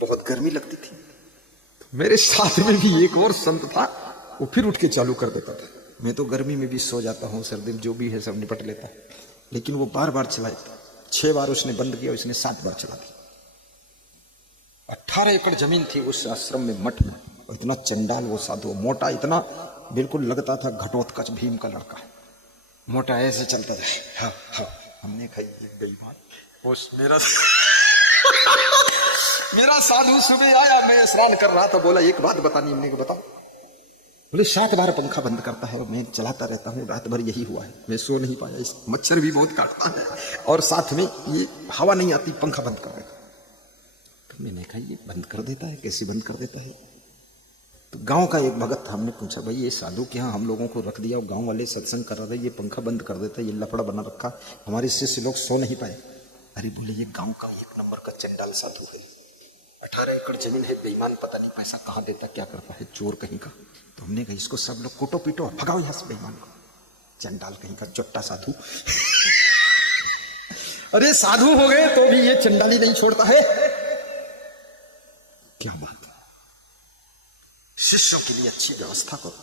बहुत गर्मी लगती थी। मेरे साथ में भी एक और संत था, वो फिर उठ के चालू कर देता था। मैं तो गर्मी में भी सो जाता हूँ, सर्दी में जो भी है सब निपट लेता है, लेकिन वो बार बार चलाए। 6 बार उसने बंद किया, उसने 7 बार चला दिया। 18 एकड़ जमीन थी उस आश्रम में, मठ में, और इतना चंडाल वो साधु, मोटा इतना, बिल्कुल लगता था घटोत्कच भीम का लड़का है, मोटा ऐसे चलता था। हाँ हाँ, हमने खाई बेईमान उस मेरा साधु सुबह आया, मैं स्नान कर रहा था, बोला एक बात बतानी, हमने को बताओ। बोले 7 बार पंखा बंद करता है और मैं चलाता रहता हूँ, रात भर यही हुआ है, मैं सो नहीं पाया, इस मच्छर भी बहुत काटता है और साथ में ये हवा नहीं आती, पंखा बंद कर देगा। तो मैंने कहा ये बंद कर देता है, कैसे बंद कर देता है? तो गांव का एक भगत था, हमने पूछा भाई ये साधु के यहाँ हम लोगों को रख दिया और गांव वाले सत्संग कर रहे थे, ये पंखा बंद कर देता है, ये लफड़ा बना रखा, हमारे शिष्य लोग सो नहीं पाए। अरे बोले ये गांव का 1 नंबर का चंडाल साधु है, 18 एकड़ जमीन है, बेईमान, पता नहीं पैसा कहाँ देता, क्या करता है, चोर कहीं का। तो हमने कहा इसको सब लोग कोटो पीटो, भगाओ यहाँ से बेईमान को, चंडाल कहीं का, चोट्टा साधु। अरे साधु हो गए तो भी ये चंडाली नहीं छोड़ता है, क्या बात है। शिष्यों के लिए अच्छी व्यवस्था करो,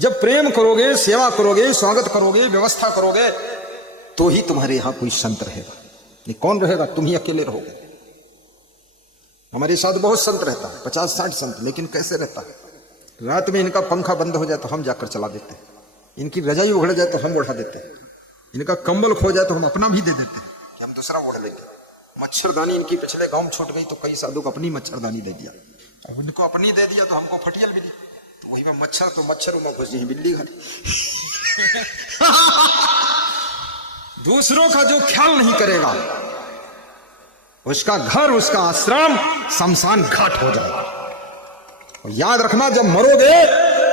जब प्रेम करोगे, सेवा करोगे, स्वागत करोगे, व्यवस्था करोगे, तो ही तुम्हारे यहां कोई संत रहेगा। नहीं कौन रहेगा? तुम ही अकेले रहोगे। हमारे साथ बहुत संत रहता है, 50-60 संत, लेकिन कैसे रहता है? रात में इनका पंखा बंद हो जाए तो हम जाकर चला देते हैं, इनकी रजाई उघड़ जाए तो हम ओढ़ा देते हैं, इनका कंबल खो जाए तो हम अपना भी दे देते हैं कि हम दूसरा ओढ़ लेंगे। मच्छरदानी इनकी पिछले गांव छूट गई तो कई साधु को अपनी मच्छरदानी दे दिया, अब उनको अपनी दे दिया तो हमको फटियल मिली, तो वही में मच्छर, तो मच्छरों में घुस गई बिल्ली घाटी। दूसरों का जो ख्याल नहीं करेगा उसका घर, उसका आश्रम शमशान घाट हो जाएगा। और याद रखना जब मरोगे,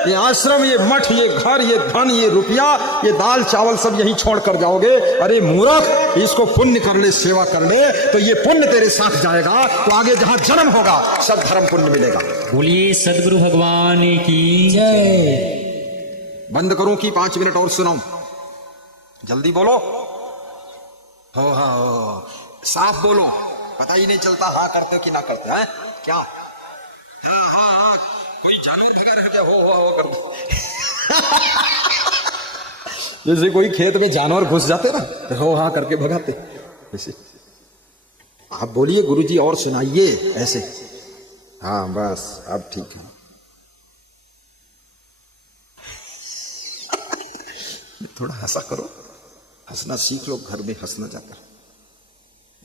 ये आश्रम, ये मठ, ये घर, ये धन, ये रुपया, ये दाल चावल सब यहीं छोड़ कर जाओगे। अरे मूर्ख, इसको पुण्य कर ले, सेवा कर ले, तो ये पुण्य तेरे साथ जाएगा, तो आगे जहां जन्म होगा सब धर्म पुण्य मिलेगा। बोलिए सदगुरु भगवान की जय। बंद करूं कि 5 मिनट और सुनाऊं? जल्दी बोलो, हो साफ बोलो, पता ही नहीं चलता हाँ करते हो कि ना करते हैं। क्या? हाँ, कोई जानवर भगा रह गया, हो कर दो। जैसे कोई खेत में जानवर घुस जाते ना, हो हाँ करके भगाते, ऐसे आप बोलिए गुरुजी और सुनाइए ऐसे। हाँ बस अब ठीक है। थोड़ा हंसा करो, हंसना सीख लो, घर में हंसना जाकर।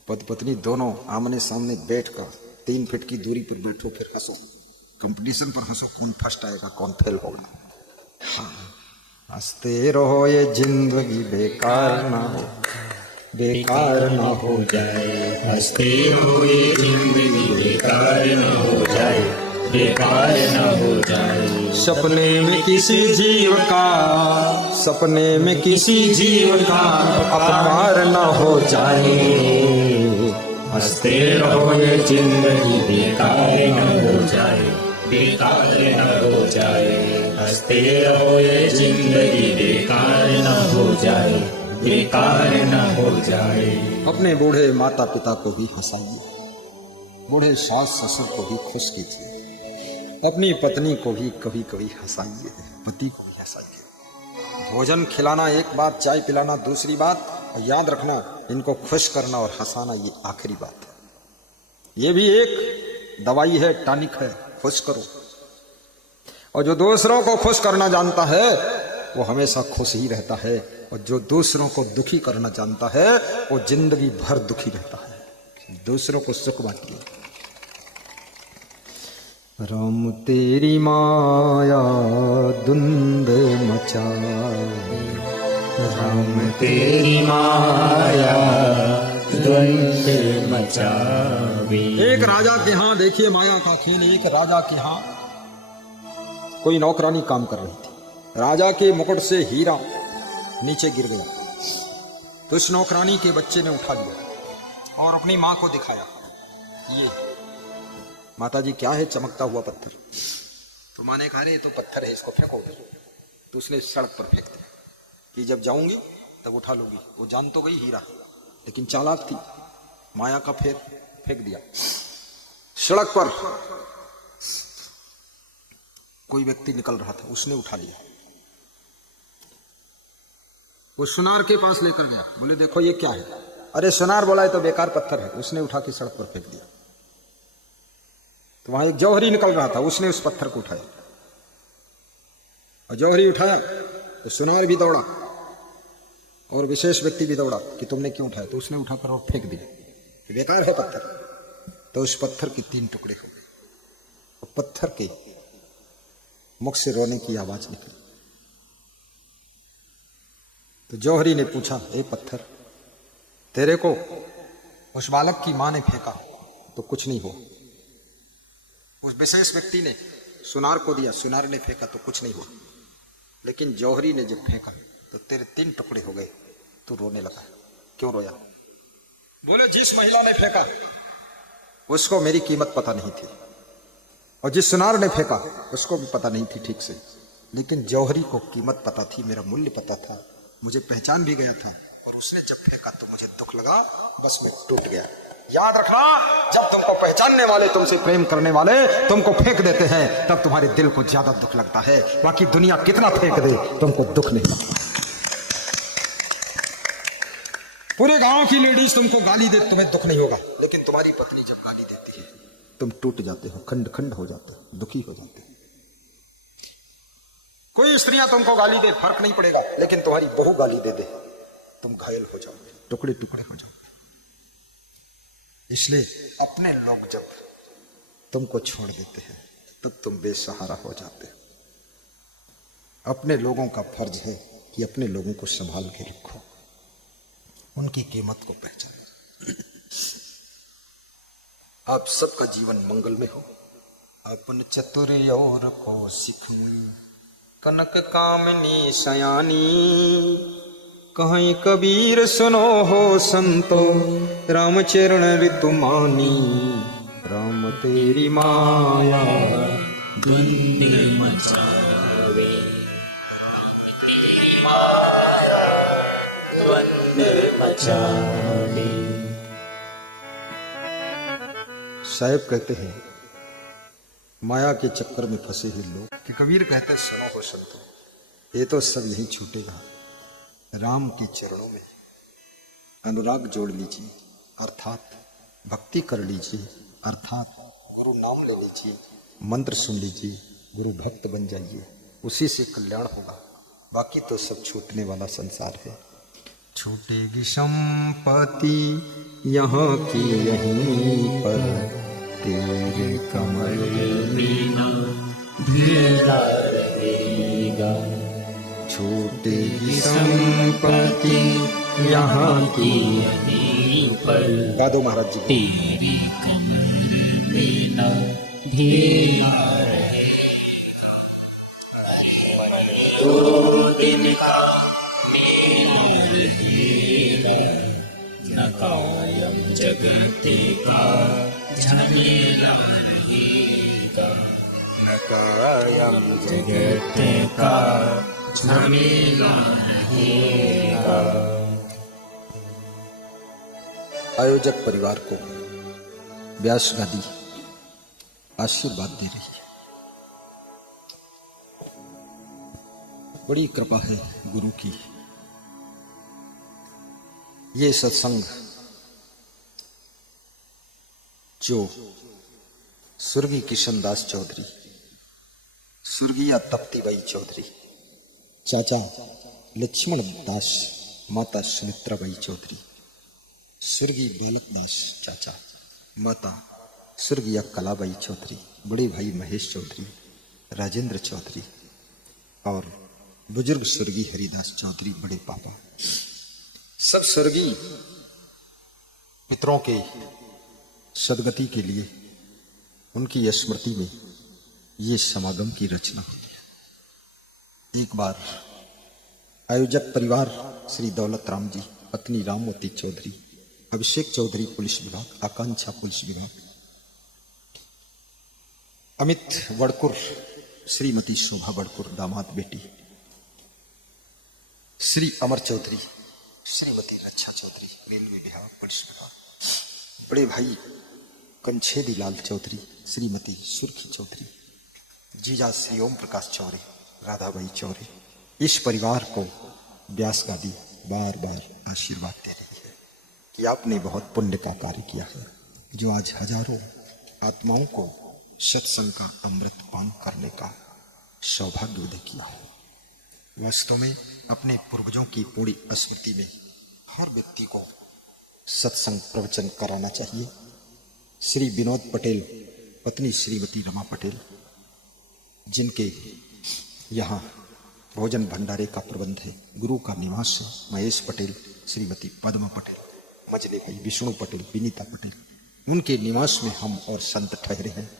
पति पत्नी दोनों आमने सामने बैठकर 3 फीट की दूरी पर बैठो, फिर हंसो, कंपटीशन पर हंसो, कौन फर्स्ट आएगा कौन फेल होगा। हाँ, हंसते रहो, ये जिंदगी बेकार ना हो, बेकार ना हो जाए। हंसते रहो, ये जिंदगी बेकार न हो जाए, बेकार न हो जाए। सपने में किसी जीव का, सपने में किसी जीव का अपकार ना हो जाए। हंसते रहो, ये जिंदगी बेकार न हो जाए, बेकार न हो जाए। हंसते रहो, ये जिंदगी बेकार न हो जाए, बेकार न हो जाए। अपने बूढ़े माता पिता को भी हंसाइए, बूढ़े सास ससुर को भी खुश कीजिए, अपनी पत्नी को भी कभी कभी हंसाइए, पति को भी हंसाइए। भोजन खिलाना एक बात, चाय पिलाना दूसरी बात, और याद रखना इनको खुश करना और हंसाना ये आखिरी बात है। ये भी एक दवाई है, टॉनिक है, खुश करो। और जो दूसरों को खुश करना जानता है वो हमेशा खुश ही रहता है, और जो दूसरों को दुखी करना जानता है वो जिंदगी भर दुखी रहता है। दूसरों को सुख बांटिए। राम तेरी माया धुंध मचाए, राम तेरी माया द्वंद मचावे। एक राजा के यहाँ देखिए माया का खेल। एक राजा के यहाँ कोई नौकरानी काम कर रही थी। राजा के मुकुट से हीरा नीचे गिर गया, तो उस नौकरानी के बच्चे ने उठा लिया और अपनी माँ को दिखाया, ये माता जी क्या है चमकता हुआ पत्थर। तो माँ ने कहा रे तो पत्थर है, इसको फेंको। तो उसने सड़क पर फेंक दिया कि जब जाऊंगी तब उठा लूंगी। वो जान तो गई हीरा, लेकिन चालाक थी, माया का फेर फेंक दिया। सड़क पर कोई व्यक्ति निकल रहा था, उसने उठा लिया। वो सुनार के पास लेकर गया, बोले देखो ये क्या है। अरे सुनार बोला है तो बेकार पत्थर है। उसने उठा के सड़क पर फेंक दिया। तो वहां एक जौहरी निकल रहा था, उसने उस पत्थर को उठाया, और जौहरी उठाया तो सुनार भी दौड़ा और विशेष व्यक्ति भी दौड़ा कि तुमने क्यों उठाया। तो उसने उठाकर और फेंक दिया, बेकार है पत्थर। तो उस पत्थर के 3 टुकड़े हो गए। पत्थर के मुख से रोने की आवाज निकली। तो जौहरी ने पूछा, ए पत्थर, तेरे को उस बालक की मां ने फेंका तो कुछ नहीं हुआ, उस विशेष व्यक्ति ने सुनार को दिया, सुनार ने फेंका तो कुछ नहीं हुआ, लेकिन जौहरी ने जब फेंका तो तेरे 3 टुकड़े हो गए, तू रोने लगा। क्यों रोया? बोले, जिस महिला ने फेंका उसको मेरी कीमत पता नहीं थी, और जिस सुनार ने फेंका उसको भी पता नहीं थी ठीक से, लेकिन जौहरी को कीमत पता थी, मेरा मूल्य पता था, मुझे पहचान भी गया था, और उसने जब फेंका तो मुझे दुख लगा, बस मैं टूट गया। याद रखना, जब तुमको पहचानने वाले, तुमसे प्रेम करने वाले तुमको फेंक देते हैं, तब तुम्हारे दिल को ज्यादा दुख लगता है, बाकी दुनिया कितना फेंक दे तुमको दुख नहीं लगता। पूरे गांव की लेडीज तुमको गाली दे, तुम्हें दुख नहीं होगा, लेकिन तुम्हारी पत्नी जब गाली देती है तुम टूट जाते हो, खंड खंड हो जाते हो, दुखी हो जाते हो। कोई स्त्रियां तुमको गाली दे फर्क नहीं पड़ेगा, लेकिन तुम्हारी बहू गाली दे दे तुम घायल हो जाओगे, टुकड़े टुकड़े हो जाओगे। इसलिए अपने लोग जब तुमको छोड़ देते हैं तब तुम बेसहारा हो जाते हो। अपने लोगों का फर्ज है कि अपने लोगों को संभाल के रखो, उनकी कीमत को पहचानो। आप सबका जीवन मंगल में हो। अपन चतुर और को सिखनी, कनक कामनी सयानी, कहीं कबीर सुनो हो संतो, राम चरण ऋतु मानी, राम तेरी माया द्वंद्व मचावे, तेरी माया द्वंद्व मचावे। साहेब कहते हैं माया के चक्कर में फंसे ही लोग, कि कबीर कहते हैं सुनो हो संतो, ये तो सब नहीं छूटेगा, राम के चरणों में अनुराग जोड़ लीजिए, अर्थात भक्ति कर लीजिए, अर्थात गुरु नाम ले लीजिए, मंत्र सुन लीजिए, गुरु भक्त बन जाइए, उसी से कल्याण होगा, बाकी तो सब छूटने वाला संसार है। छूटेगी संपत्ति यहाँ की यहीं पर, तेरे कमल बिना धीरा रहेगा, छूटेगी संपत्ति यहाँ की यहीं पर, गा दो महाराज जी। तेरी कमर बिना धीरा रहेगा, दो दिन का मेला रहेगा, न कायम जगत का झमेला रहेगा, न कायम जगत का झमेला रहेगा। आयोजक परिवार को व्यास गादी आशीर्वाद दे रही है। बड़ी कृपा है गुरु की। ये सत्संग जो स्वर्गीय किशन दास चौधरी, स्वर्गीय तप्तीबाई चौधरी, चाचा लक्ष्मण दास, माता सुमित्राबाई चौधरी, स्वर्गीय बालक दास चाचा, माता स्वर्गीय कलाबाई चौधरी, बड़े भाई महेश चौधरी, राजेंद्र चौधरी और बुजुर्ग स्वर्गीय हरिदास चौधरी, बड़े पापा, सब स्वर्गीय पितरों के सदगति के लिए, उनकी स्मृति में ये समागम की रचना हुई है। एक बार आयोजक परिवार श्री दौलत राम जी, पत्नी रामवती चौधरी, अभिषेक चौधरी पुलिस विभाग, आकांक्षा पुलिस विभाग, अमित वड़कुर, श्रीमती शोभा वड़कुर दामाद बेटी, श्री अमर चौधरी, श्रीमती रक्षा चौधरी रेलवे विभाग पुलिस विभाग, बड़े भाई कंछेदी लाल चौधरी, श्रीमती सुर्खी चौधरी, जीजा श्री ओम प्रकाश चौरे, राधाबाई चौरे, इस परिवार को व्यास गादी बार बार आशीर्वाद दे रही है कि आपने बहुत पुण्य का कार्य किया है, जो आज हजारों आत्माओं को सत्संग का अमृत पान करने का सौभाग्य उदय किया हो। वास्तव में अपने पूर्वजों की पूरी स्मृति में हर व्यक्ति को सत्संग प्रवचन कराना चाहिए। श्री विनोद पटेल, पत्नी श्रीमती रमा पटेल, जिनके यहाँ भोजन भंडारे का प्रबंध है। गुरु का निवास है। महेश पटेल, श्रीमती पद्मा पटेल, मजले भाई विष्णु पटेल, विनीता पटेल, उनके निवास में हम और संत ठहरे हैं।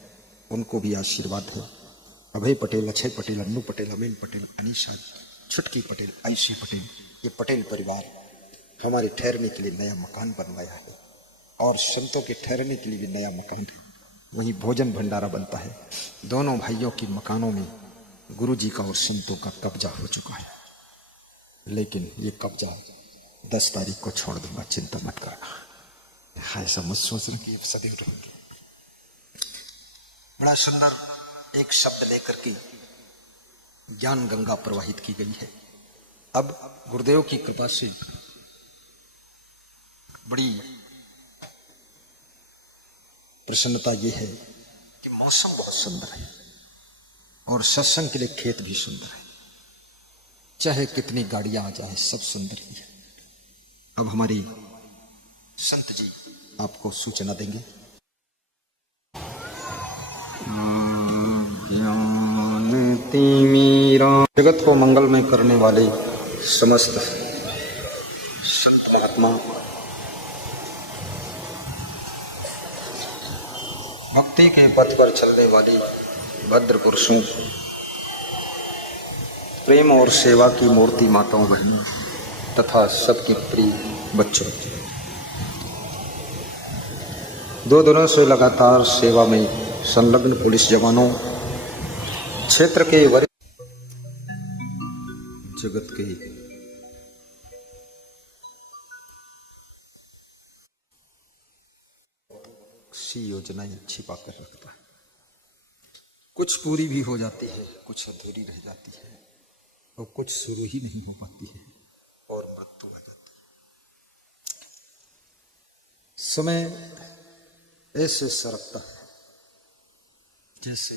उनको भी आशीर्वाद है। अभय पटेल, अक्षय पटेल, अन्नू पटेल, अमीन पटेल, अनीशा, छुटकी पटेल, आयशी पटेल, ये पटेल परिवार हमारे ठहरने के लिए नया मकान बनवाया है और संतों के ठहरने के लिए भी नया मकान है। वहीं भोजन भंडारा बनता है। दोनों भाइयों के मकानों में गुरु जी का और संतों का कब्जा हो चुका है, लेकिन ये कब्जा 10 तारीख को छोड़ दूंगा, चिंता मत करना। ऐसा मत सोचना कि अब सदैव रहेंगे। बड़ा सुंदर एक शब्द लेकर के ज्ञान गंगा प्रवाहित की गई है। अब गुरुदेव की कृपा से बड़ी प्रसन्नता ये है कि मौसम बहुत सुंदर है और सत्संग के लिए खेत भी सुंदर है। चाहे कितनी गाड़ियां आ जाए, सब सुंदर ही है। अब हमारे संत जी आपको सूचना देंगे। जगत को मंगलमय करने वाले समस्त संत महात्मा, भक्ति के पथ पर चलने वाली भद्र पुरुषों, प्रेम और सेवा की मूर्ति माताओं बहनों तथा सबकी प्रिय बच्चों, 2 दिनों से लगातार सेवा में संलग्न पुलिस जवानों, क्षेत्र के वरिष्ठ, जगत के सी योजनाएं छिपा कर रखता है। कुछ पूरी भी हो जाती है, कुछ अधूरी रह जाती है और कुछ शुरू ही नहीं हो पाती है और मृत्यु आ जाती है। समय ऐसे सरकता है जैसे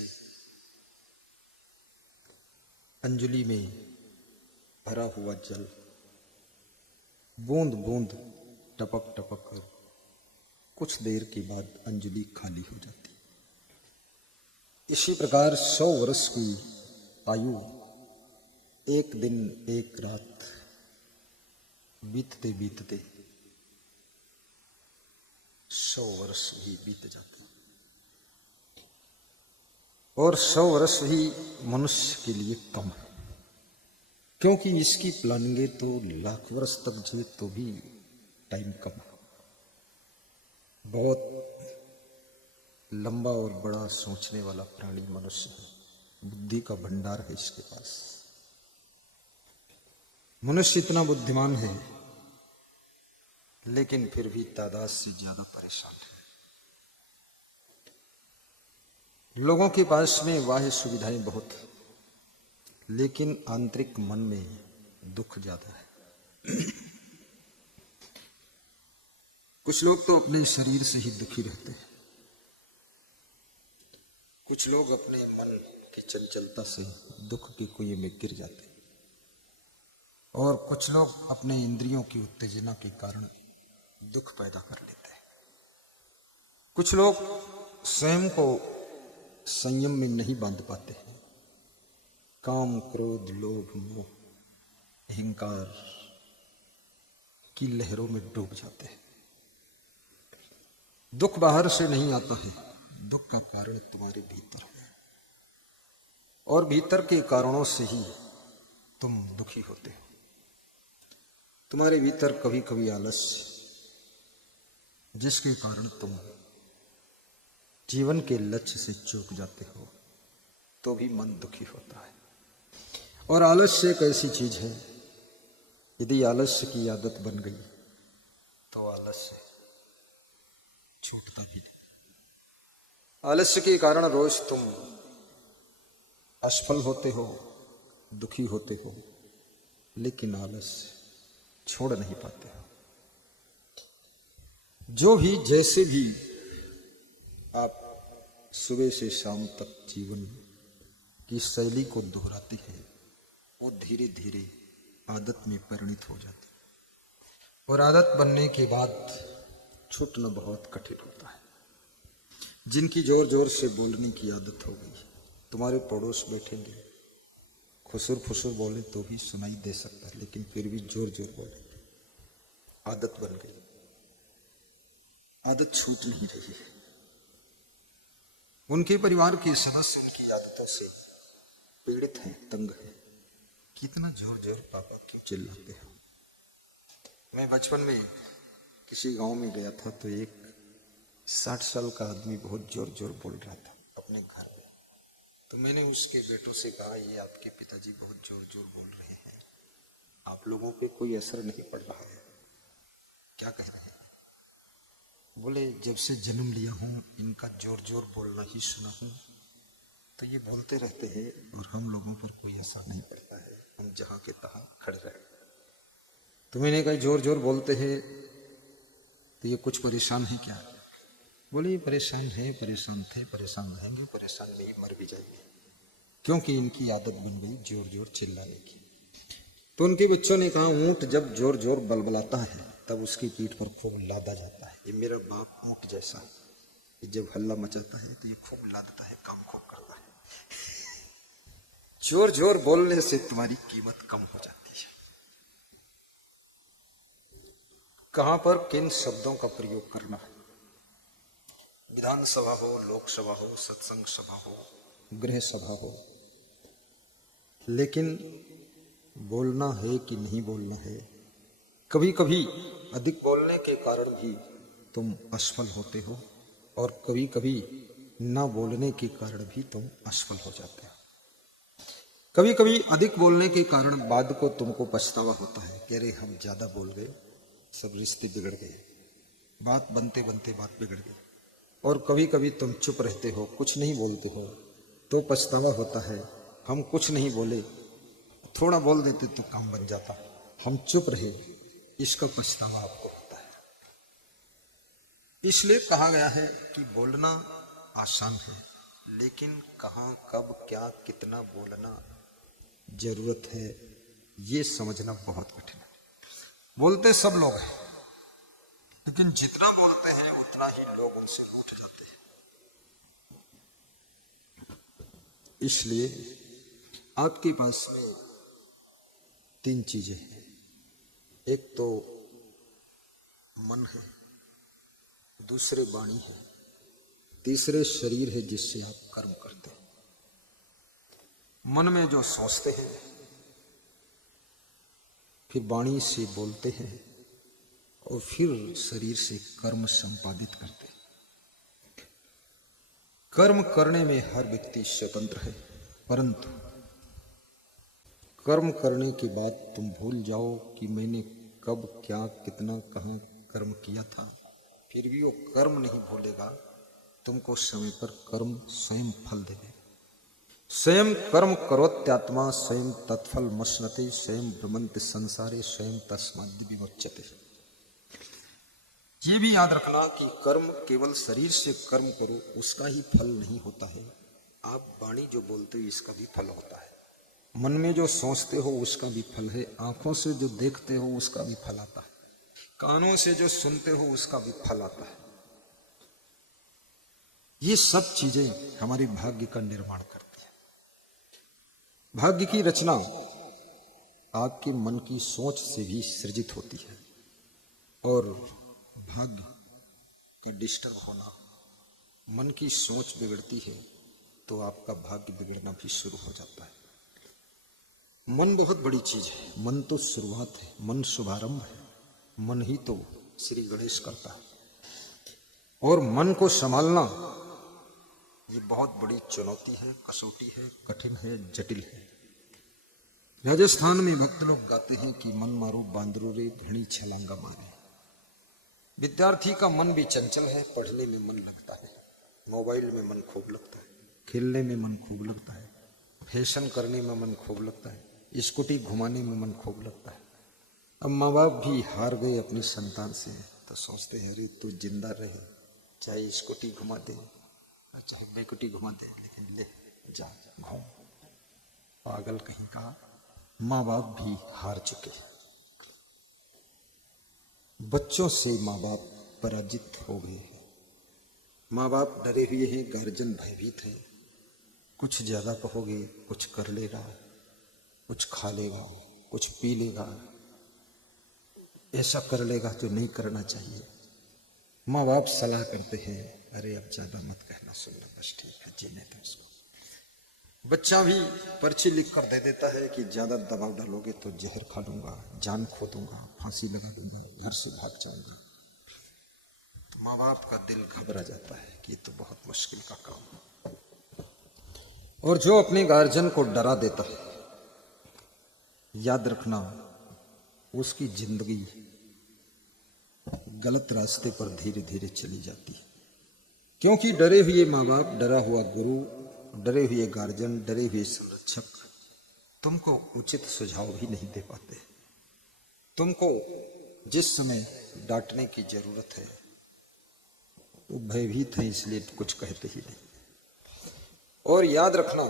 अंजलि में भरा हुआ जल बूंद बूंद टपक टपक कर कुछ देर के बाद अंजलि खाली हो जाती। इसी प्रकार 100 वर्ष की आयु एक दिन एक रात बीतते बीतते 100 वर्ष भी बीत जाते और 100 वर्ष ही मनुष्य के लिए कम है, क्योंकि इसकी प्लानिंग तो लाख वर्ष तक जिए तो भी टाइम कम है। बहुत लंबा और बड़ा सोचने वाला प्राणी मनुष्य है। बुद्धि का भंडार है इसके पास। मनुष्य इतना बुद्धिमान है लेकिन फिर भी तादाद से ज्यादा परेशान है। लोगों के पास में बाह्य सुविधाएं बहुत है लेकिन आंतरिक मन में दुख ज्यादा है। कुछ लोग तो अपने शरीर से ही दुखी रहते हैं, कुछ लोग अपने मन की चंचलता से दुख के कुएं में गिर जाते हैं और कुछ लोग अपने इंद्रियों की उत्तेजना के कारण दुख पैदा कर लेते हैं। कुछ लोग स्वयं को संयम में नहीं बांध पाते हैं। काम, क्रोध, लोभ, मोह, अहंकार की लहरों में डूब जाते हैं। दुख बाहर से नहीं आता है, दुख का कारण तुम्हारे भीतर है और भीतर के कारणों से ही तुम दुखी होते हो। तुम्हारे भीतर कभी कभी आलस्य, जिसके कारण तुम जीवन के लक्ष्य से चूक जाते हो तो भी मन दुखी होता है। और आलस्य एक ऐसी चीज है, यदि आलस्य की आदत बन गई तो आलस्य छूटता भी नहीं। आलस्य के कारण रोज तुम असफल होते हो, दुखी होते हो, लेकिन आलस्य छोड़ नहीं पाते हो। जो भी जैसे भी आप सुबह से शाम तक जीवन की शैली को दोहराते हैं वो धीरे धीरे आदत में परिणित हो जाती है और आदत बनने के बाद छूटना बहुत कठिन होता है। जिनकी जोर जोर से बोलने की आदत हो गई, तुम्हारे पड़ोस बैठेंगे, खुसुर फुसुर बोले तो भी सुनाई दे सकता है, लेकिन फिर भी जोर जोर बोले। आदत बन गई, आदत छूट नहीं रही है। उनके परिवार के सदस्य उनकी आदतों से पीड़ित हैं, तंग हैं। कितना जोर जोर पापा क्यों चिल्लाते हो। मैं बचपन में किसी गांव में गया था तो एक 60 साल का आदमी बहुत जोर जोर बोल रहा था अपने घर में। तो मैंने उसके बेटों से कहा, ये आपके पिताजी बहुत जोर जोर बोल रहे हैं, आप लोगों पे कोई असर नहीं पड़ रहा है, क्या कह रहे हैं? बोले, जब से जन्म लिया हूँ इनका जोर जोर बोलना ही सुना हूँ, तो ये बोलते रहते हैं और हम लोगों पर कोई असर नहीं पड़ता है, हम जहाँ के तहाँ खड़े रहे। तो मैंने कहा, जोर जोर बोलते हैं तो ये कुछ परेशान है क्या? बोले, ये परेशान है, परेशान थे, परेशान रहेंगे, परेशान नहीं, मर भी जाएंगे, क्योंकि इनकी आदत बन गई जोर जोर चिल्लाने की। तो उनके बच्चों ने कहा, ऊंट जब जोर जोर बलबलाता है तब उसकी पीठ पर खूब लादा जाता है। ये मेरा बाप ऊंट जैसा है, ये जब हल्ला मचाता है तो ये खूब लादता है, काम खूब करता है। जोर जोर बोलने से तुम्हारी कीमत कम हो जाती है। कहां पर किन शब्दों का प्रयोग करना है? विधानसभा हो, लोकसभा हो, सत्संग सभा हो, गृह सभा हो, लेकिन बोलना है कि नहीं बोलना है। कभी कभी अधिक बोलने के कारण भी तुम असफल होते हो और कभी कभी ना बोलने के कारण भी तुम असफल हो जाते हो। कभी कभी अधिक बोलने के कारण बाद को तुमको पछतावा होता है कि अरे हम ज्यादा बोल गए, सब रिश्ते बिगड़ गए, बात बनते बनते बात बिगड़ गई। और कभी कभी तुम चुप रहते हो, कुछ नहीं बोलते हो, तो पछतावा होता है, हम कुछ नहीं बोले, थोड़ा बोल देते तो काम बन जाता, हम चुप रहे, इसका पछतावा आपको होता है। इसलिए कहा गया है कि बोलना आसान है, लेकिन कहाँ, कब, क्या, कितना बोलना जरूरत है, ये समझना बहुत कठिन है। बोलते सब लोग हैं, लेकिन जितना बोलते हैं उतना ही लोग उनसे रूठ जाते हैं। इसलिए आपके पास में 3 चीजें हैं। एक तो मन है, दूसरे वाणी है, तीसरे शरीर है जिससे आप कर्म करते हैं। मन में जो सोचते हैं, फिर वाणी से बोलते हैं और फिर शरीर से कर्म संपादित करते हैं। कर्म करने में हर व्यक्ति स्वतंत्र है, परंतु कर्म करने के बाद तुम भूल जाओ कि मैंने कब, क्या, कितना, कहाँ कर्म किया था, फिर भी वो कर्म नहीं भूलेगा, तुमको समय पर कर्म स्वयं फल देगा। स्वयं कर्म करोत्यात्मा स्वयं तत्फल मश्नते स्वयं भ्रमन्ति संसारे स्वयं तस्माद् विमुच्यते। ये भी याद रखना कि कर्म केवल शरीर से कर्म करो उसका ही फल नहीं होता है, आप वाणी जो बोलते हो इसका भी फल होता है, मन में जो सोचते हो उसका भी फल है, आंखों से जो देखते हो उसका भी फल आता है, कानों से जो सुनते हो उसका भी फल आता है। ये सब चीजें हमारे भाग्य का निर्माण करती है। भाग्य की रचना आपके मन की सोच से भी सृजित होती है, और भाग्य का डिस्टर्ब होना, मन की सोच बिगड़ती है तो आपका भाग्य बिगड़ना भी शुरू हो जाता है। मन बहुत बड़ी चीज है, मन तो शुरुआत है, मन शुभारंभ है, मन ही तो श्री गणेश करता है। और मन को संभालना ये बहुत बड़ी चुनौती है, कसौटी है, कठिन है, जटिल है। राजस्थान में भक्त लोग गाते हैं कि मन मारो बांदरू रे घनी छलांगा मारे। विद्यार्थी का मन भी चंचल है, पढ़ने में मन लगता है, मोबाइल में मन खूब लगता है, खेलने में मन खूब लगता है, फैशन करने में मन खूब लगता है, स्कूटी घुमाने में मन खूब लगता है। अब माँ बाप भी हार गए अपनी संतान से, तो सोचते हैं अरे तू जिंदा रहे, चाहे स्कूटी घुमा दे चाहे बैकुटी घुमा दे, लेकिन ले जा घूम। पागल कहीं का, माँ बाप भी हार चुके। बच्चों से माँ बाप पराजित हो गए, माँ बाप डरे हुए हैं, गार्जियन भयभीत है, कुछ ज्यादा कहोगे कुछ कर लेगा, कुछ खा लेगा, कुछ पी लेगा, ऐसा कर लेगा जो नहीं करना चाहिए। माँ बाप सलाह करते हैं, अरे अब ज्यादा मत कहना, सुनना, बस ठीक है, जीने दो उसको। बच्चा भी पर्ची लिख कर दे देता है कि ज्यादा दबाव डालोगे तो जहर खा लूंगा, जान खो दूंगा, फांसी लगा दूंगा, घर से भाग जाऊंगा। तो माँ बाप का दिल घबरा जाता है कि ये तो बहुत मुश्किल का काम है। और जो अपने गार्जियन को डरा देता है, याद रखना उसकी जिंदगी गलत रास्ते पर धीरे धीरे चली जाती है। क्योंकि डरे हुए माँ बाप, डरा हुआ गुरु, डरे हुए गार्जियन, डरे हुए संरक्षक तुमको उचित सुझाव भी नहीं दे पाते। तुमको जिस समय डांटने की जरूरत है वो भयभीत है, इसलिए कुछ कहते ही नहीं। और याद रखना,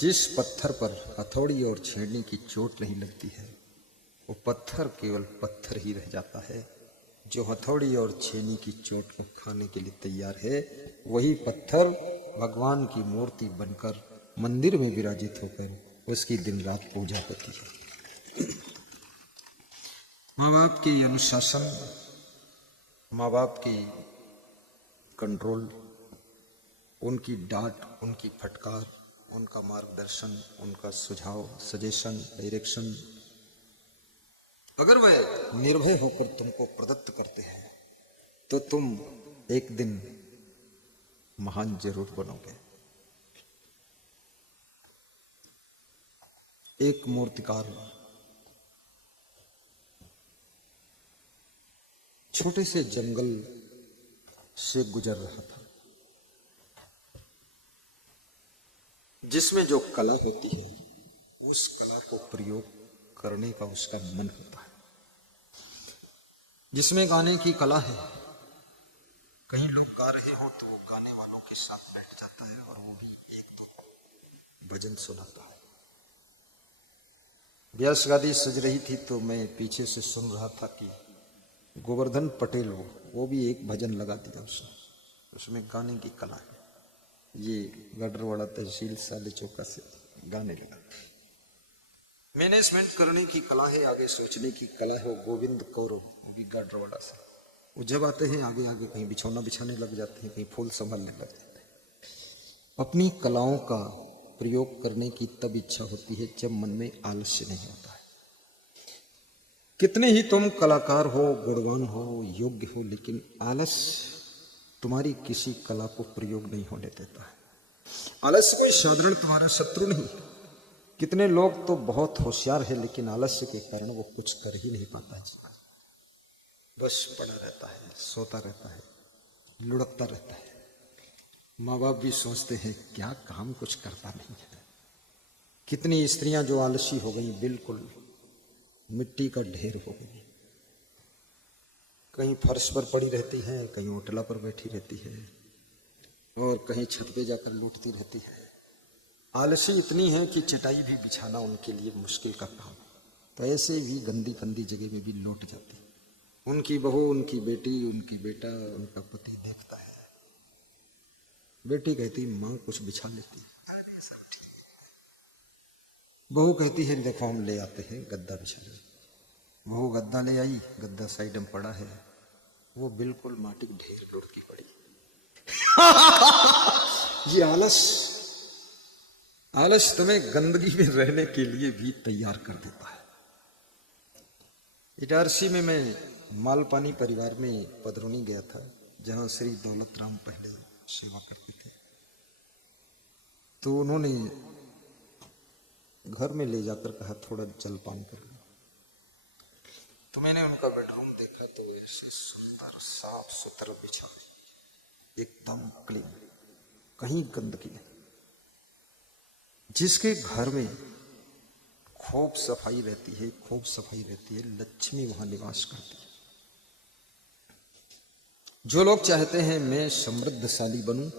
जिस पत्थर पर हथौड़ी और छेड़ने की चोट नहीं लगती है वो पत्थर केवल पत्थर ही रह जाता है। जो हथौड़ी और छेनी की चोट को खाने के लिए तैयार है वही पत्थर भगवान की मूर्ति बनकर मंदिर में विराजित होकर उसकी दिन रात पूजा होती है। माँ बाप की अनुशासन, माँ बाप की कंट्रोल, उनकी डांट, उनकी फटकार, उनका मार्गदर्शन, उनका सुझाव, सजेशन, डायरेक्शन अगर वह निर्भय होकर तुमको प्रदत्त करते हैं तो तुम एक दिन महान जरूर बनोगे। एक मूर्तिकार छोटे से जंगल से गुजर रहा था, जिसमें जो कला होती है उस कला को प्रयोग करने का उसका मन होता है। जिसमें गाने की कला है, कहीं लोग गा रहे हो तो वो गाने वालों के साथ बैठ जाता है और वो भी एक दो भजन सुनाता है। व्यास गादी सज रही थी तो मैं पीछे से सुन रहा था कि गोवर्धन पटेल वो भी एक भजन लगा दिया उसमें गाने की कला है। ये गडरवाड़ा तहसील साले चौका से गाने लगा। मैनेजमेंट करने की कला है, आगे सोचने की कला है। वो गोविंद कौरव, वो भी गडरवाड़ा से, वो जब आते हैं आगे आगे कहीं बिछौना बिछाने लग जाते हैं, कहीं फूल संभालने लग जाते हैं। अपनी कलाओं का प्रयोग करने की तब इच्छा होती है जब मन में आलस्य नहीं होता है। कितने ही तुम कलाकार हो, गुणवान हो, योग्य हो, लेकिन आलस्य तुम्हारी किसी कला को प्रयोग नहीं होने देता है। आलस्य कोई साधारण तुम्हारा शत्रु नहीं। कितने लोग तो बहुत होशियार है लेकिन आलस्य के कारण वो कुछ कर ही नहीं पाता है। बस पड़ा रहता है, सोता रहता है, लुढ़कता रहता है। माँ बाप भी सोचते हैं क्या काम कुछ करता नहीं है। कितनी स्त्रियां जो आलसी हो गई, बिल्कुल मिट्टी का ढेर हो गई, कहीं फर्श पर पड़ी रहती है, कहीं ओटला पर बैठी रहती है और कहीं छत पे जाकर लूटती रहती है। आलसी इतनी है कि चटाई भी बिछाना उनके लिए मुश्किल का काम है। तो ऐसे भी गंदी गंदी जगह में भी लौट जाती। उनकी बहू, उनकी बेटी, उनकी बेटा, उनका पति देखता है, बेटी कहती माँ कुछ बिछा लेती है, बहू कहती है देखो हम ले आते हैं गद्दा बिछा ले। बहू गद्दा ले आई, गद्दा साइड में पड़ा है, वो बिल्कुल माटी के ढेर लुढ़की पड़ी। ये आलस तुम्हें गंदगी में रहने के लिए भी तैयार कर देता है। इटारसी में मैं मालपानी परिवार में पधरौनी गया था, जहां श्री दौलत राम पहले सेवा करते थे। तो उन्होंने घर में ले जाकर कहा थोड़ा जलपान कर लो। तो मैंने उनका बेडरूम देखा तो ऐसे सुंदर साफ सुथरा बिछा, एकदम क्लीन, कहीं गंदगी नहीं। जिसके घर में खूब सफाई रहती है, खूब सफाई रहती है, लक्ष्मी वहां निवास करती है। जो लोग चाहते हैं मैं समृद्धशाली बनूं,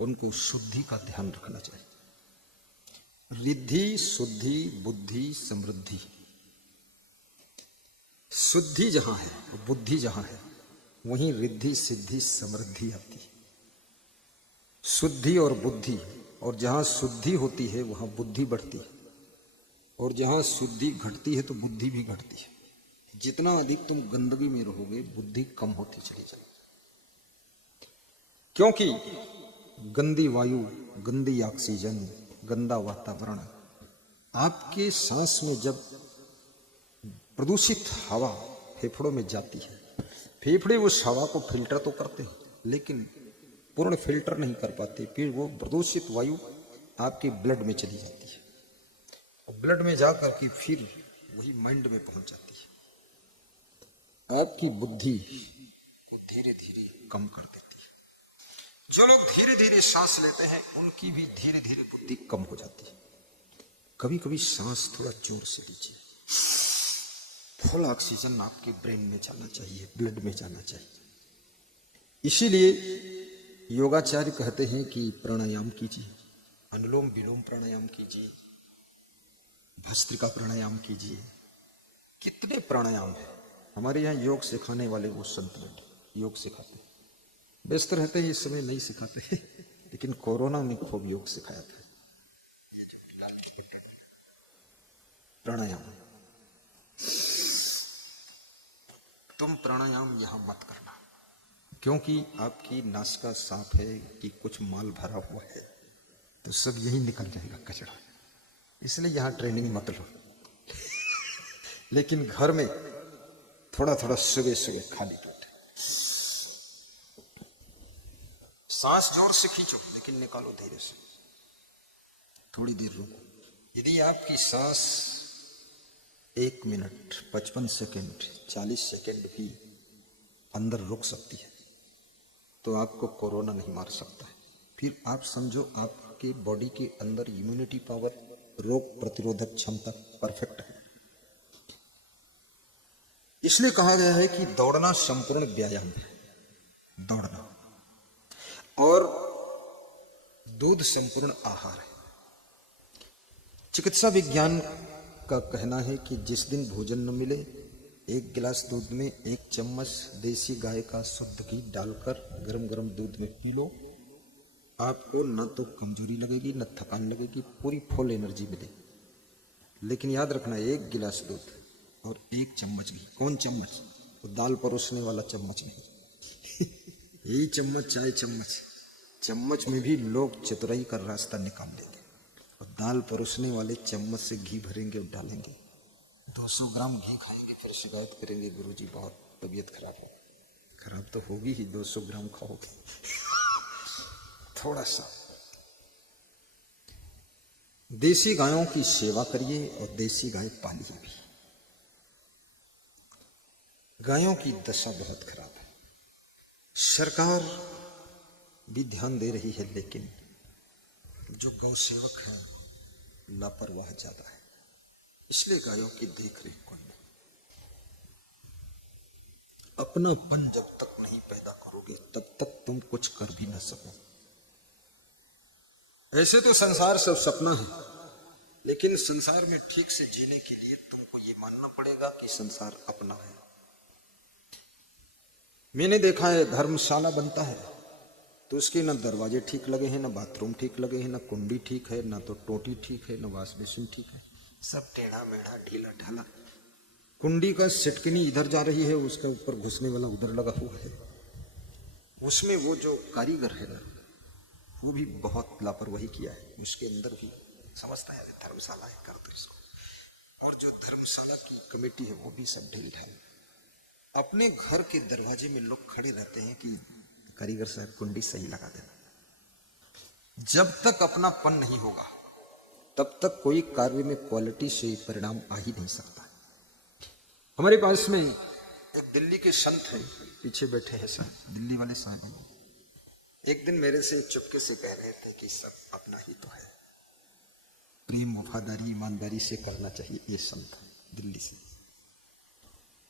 उनको शुद्धि का ध्यान रखना चाहिए। रिद्धि, शुद्धि, बुद्धि, समृद्धि। शुद्धि जहां है, बुद्धि जहां है, वहीं रिद्धि, सिद्धि, समृद्धि आती है। शुद्धि और बुद्धि, और जहां शुद्धि होती है वहां बुद्धि बढ़ती है। और जहां शुद्धि घटती है तो बुद्धि भी घटती है। जितना अधिक तुम गंदगी में रहोगे बुद्धि कम होती चली जाएगी, क्योंकि गंदी वायु, गंदी ऑक्सीजन, गंदा वातावरण आपके सांस में जब प्रदूषित हवा फेफड़ों में जाती है, फेफड़े उस हवा को फिल्टर तो करते हैं लेकिन पूर्ण फिल्टर नहीं कर पाते, फिर वो प्रदूषित वायु आपके ब्लड में चली जाती है और ब्लड में जाकर के फिर वही माइंड में पहुंच जाती है। आपकी बुद्धि को धीरे धीरे कम कर देती है। जो लोग धीरे धीरे सांस लेते हैं उनकी भी धीरे धीरे बुद्धि कम हो जाती है। कभी कभी सांस थोड़ा जोर से लीजिए, फुल ऑक्सीजन आपके ब्रेन में जाना चाहिए, ब्लड में जाना चाहिए। इसीलिए योगाचार्य कहते हैं कि प्राणायाम कीजिए, अनुलोम विलोम प्राणायाम कीजिए, भस्त्रिका प्राणायाम कीजिए। कितने प्राणायाम है हमारे यहाँ योग सिखाने वाले, वो संत बैठे योग सिखाते हैं। व्यस्त रहते हैं इस समय नहीं सिखाते लेकिन कोरोना में खूब योग सिखाया था। प्राणायाम, तुम प्राणायाम यहां मत करना, क्योंकि आपकी नासिका साफ है कि कुछ माल भरा हुआ है तो सब यही निकल जाएगा कचरा, इसलिए यहां ट्रेनिंग मत लो लेकिन घर में थोड़ा थोड़ा सुबह सुबह खाली पेट सांस जोर से खींचो लेकिन निकालो धीरे से, थोड़ी देर रुको। यदि आपकी सांस 1 मिनट 55 सेकेंड 40 सेकेंड भी अंदर रुक सकती है तो आपको कोरोना नहीं मार सकता है। फिर आप समझो आपके बॉडी के अंदर इम्यूनिटी पावर, रोग प्रतिरोधक क्षमता परफेक्ट है। इसलिए कहा गया है कि दौड़ना संपूर्ण व्यायाम है, दौड़ना, और दूध संपूर्ण आहार है। चिकित्सा विज्ञान का कहना है कि जिस दिन भोजन न मिले 1 गिलास दूध में 1 चम्मच देसी गाय का शुद्ध घी डालकर गरम गरम दूध में पी लो, आपको न तो कमजोरी लगेगी न थकान लगेगी, पूरी फुल एनर्जी मिलेगी। लेकिन याद रखना 1 गिलास दूध और 1 चम्मच घी। कौन चम्मच? वो दाल परोसने वाला चम्मच नहीं यही चम्मच, चाय चम्मच, चम्मच में भी लोग चतुराई का रास्ता निकाल लेते और दाल परोसने वाले चम्मच से घी भरेंगे और डालेंगे, 200 ग्राम घी खाएंगे, फिर शिकायत करेंगे गुरुजी बहुत तबीयत खराब हो। खराब तो होगी ही, 200 ग्राम खाओगे थोड़ा सा। देसी गायों की सेवा करिए और देसी गाय पालिए भी। गायों की दशा बहुत खराब है, सरकार भी ध्यान दे रही है लेकिन जो गौ सेवक है लापरवाह ज्यादा है, इसलिए गायों की देख रेख कोई नहीं। अपनापन जब तक नहीं पैदा करोगे तब तक तुम कुछ कर भी ना सको। ऐसे तो संसार सब सपना है, लेकिन संसार में ठीक से जीने के लिए तुमको ये मानना पड़ेगा कि संसार अपना है। मैंने देखा है धर्मशाला बनता है तो उसके न दरवाजे ठीक लगे हैं, न बाथरूम ठीक लगे हैं, न कुंडी ठीक है, न तो टोटी ठीक है, न वाश बेसिन ठीक है, सब टेढ़ा मेढ़ा ढीला ढाला। कुंडी का सिटकनी इधर जा रही है, उसके ऊपर घुसने वाला उधर लगा हुआ है। उसमें वो जो कारीगर है ना, वो भी बहुत लापरवाही किया है। उसके अंदर भी समझता है धर्मशाला है, कर दो इसको। और जो धर्मशाला की कमेटी है वो भी सब ढील ढाल। अपने घर के दरवाजे में लोग खड़े रहते हैं कि कारीगर साहब कुंडी सही लगा देना। जब तक अपनापन नहीं होगा तब तक कोई कार्य में क्वालिटी से परिणाम आ ही नहीं सकता। हमारे पास में एक दिल्ली के संत हैं, पीछे बैठे हैं साहब, दिल्ली वाले साहब हैं। एक दिन मेरे से चुपके से कह रहे थे कि सब अपना ही तो है, प्रेम वफादारी ईमानदारी से करना चाहिए। ये संत दिल्ली से,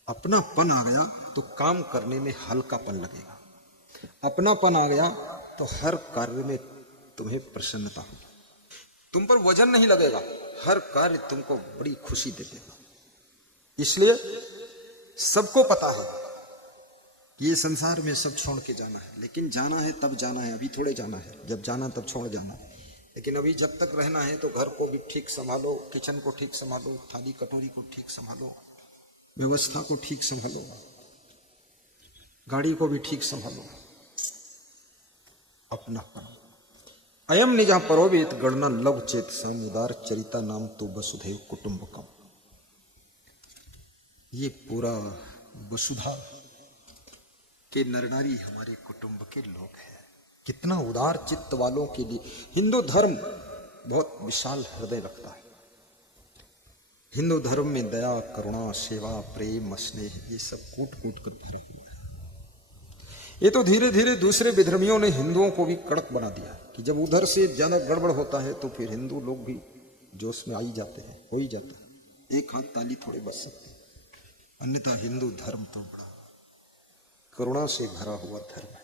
अपनापन आ गया तो काम करने में हल्कापन लगेगा, अपनापन आ गया तो हर कार्य में तुम्हें प्रसन्नता होगी, तुम पर वजन नहीं लगेगा, हर कार्य तुमको बड़ी खुशी दे देगा। इसलिए सबको पता है कि ये संसार में सब छोड़ के जाना है, लेकिन जाना है तब जाना है, अभी थोड़े जाना है। जब जाना तब छोड़ जाना है। लेकिन अभी जब तक रहना है तो घर को भी ठीक संभालो, किचन को ठीक संभालो, थाली कटोरी को ठीक संभालो, व्यवस्था को ठीक संभालो, गाड़ी को भी ठीक संभालो। अपनापन। अयम निजा परोवेत गणना लव चेत समुदार चरिता नाम तो वसुधैव कुटुंबकम। ये पूरा वसुधा के नरनारी हमारे कुटुंब के लोग हैं। कितना उदार चित्त वालों के लिए हिंदू धर्म बहुत विशाल हृदय रखता है। हिंदू धर्म में दया, करुणा, सेवा, प्रेम, स्नेह ये सब कूट कूट कर भरे हुए हैं। ये तो धीरे धीरे दूसरे विधर्मियों ने हिंदुओं को भी कड़क बना दिया कि जब उधर से ज्यादा गड़बड़ होता है तो फिर हिंदू लोग भी जोश में आ ही जाते हैं, हो ही जाता है। एक हाथ ताली थोड़े बच सकते, अन्यथा हिंदू धर्म तो बड़ा करुणा से भरा हुआ धर्म है।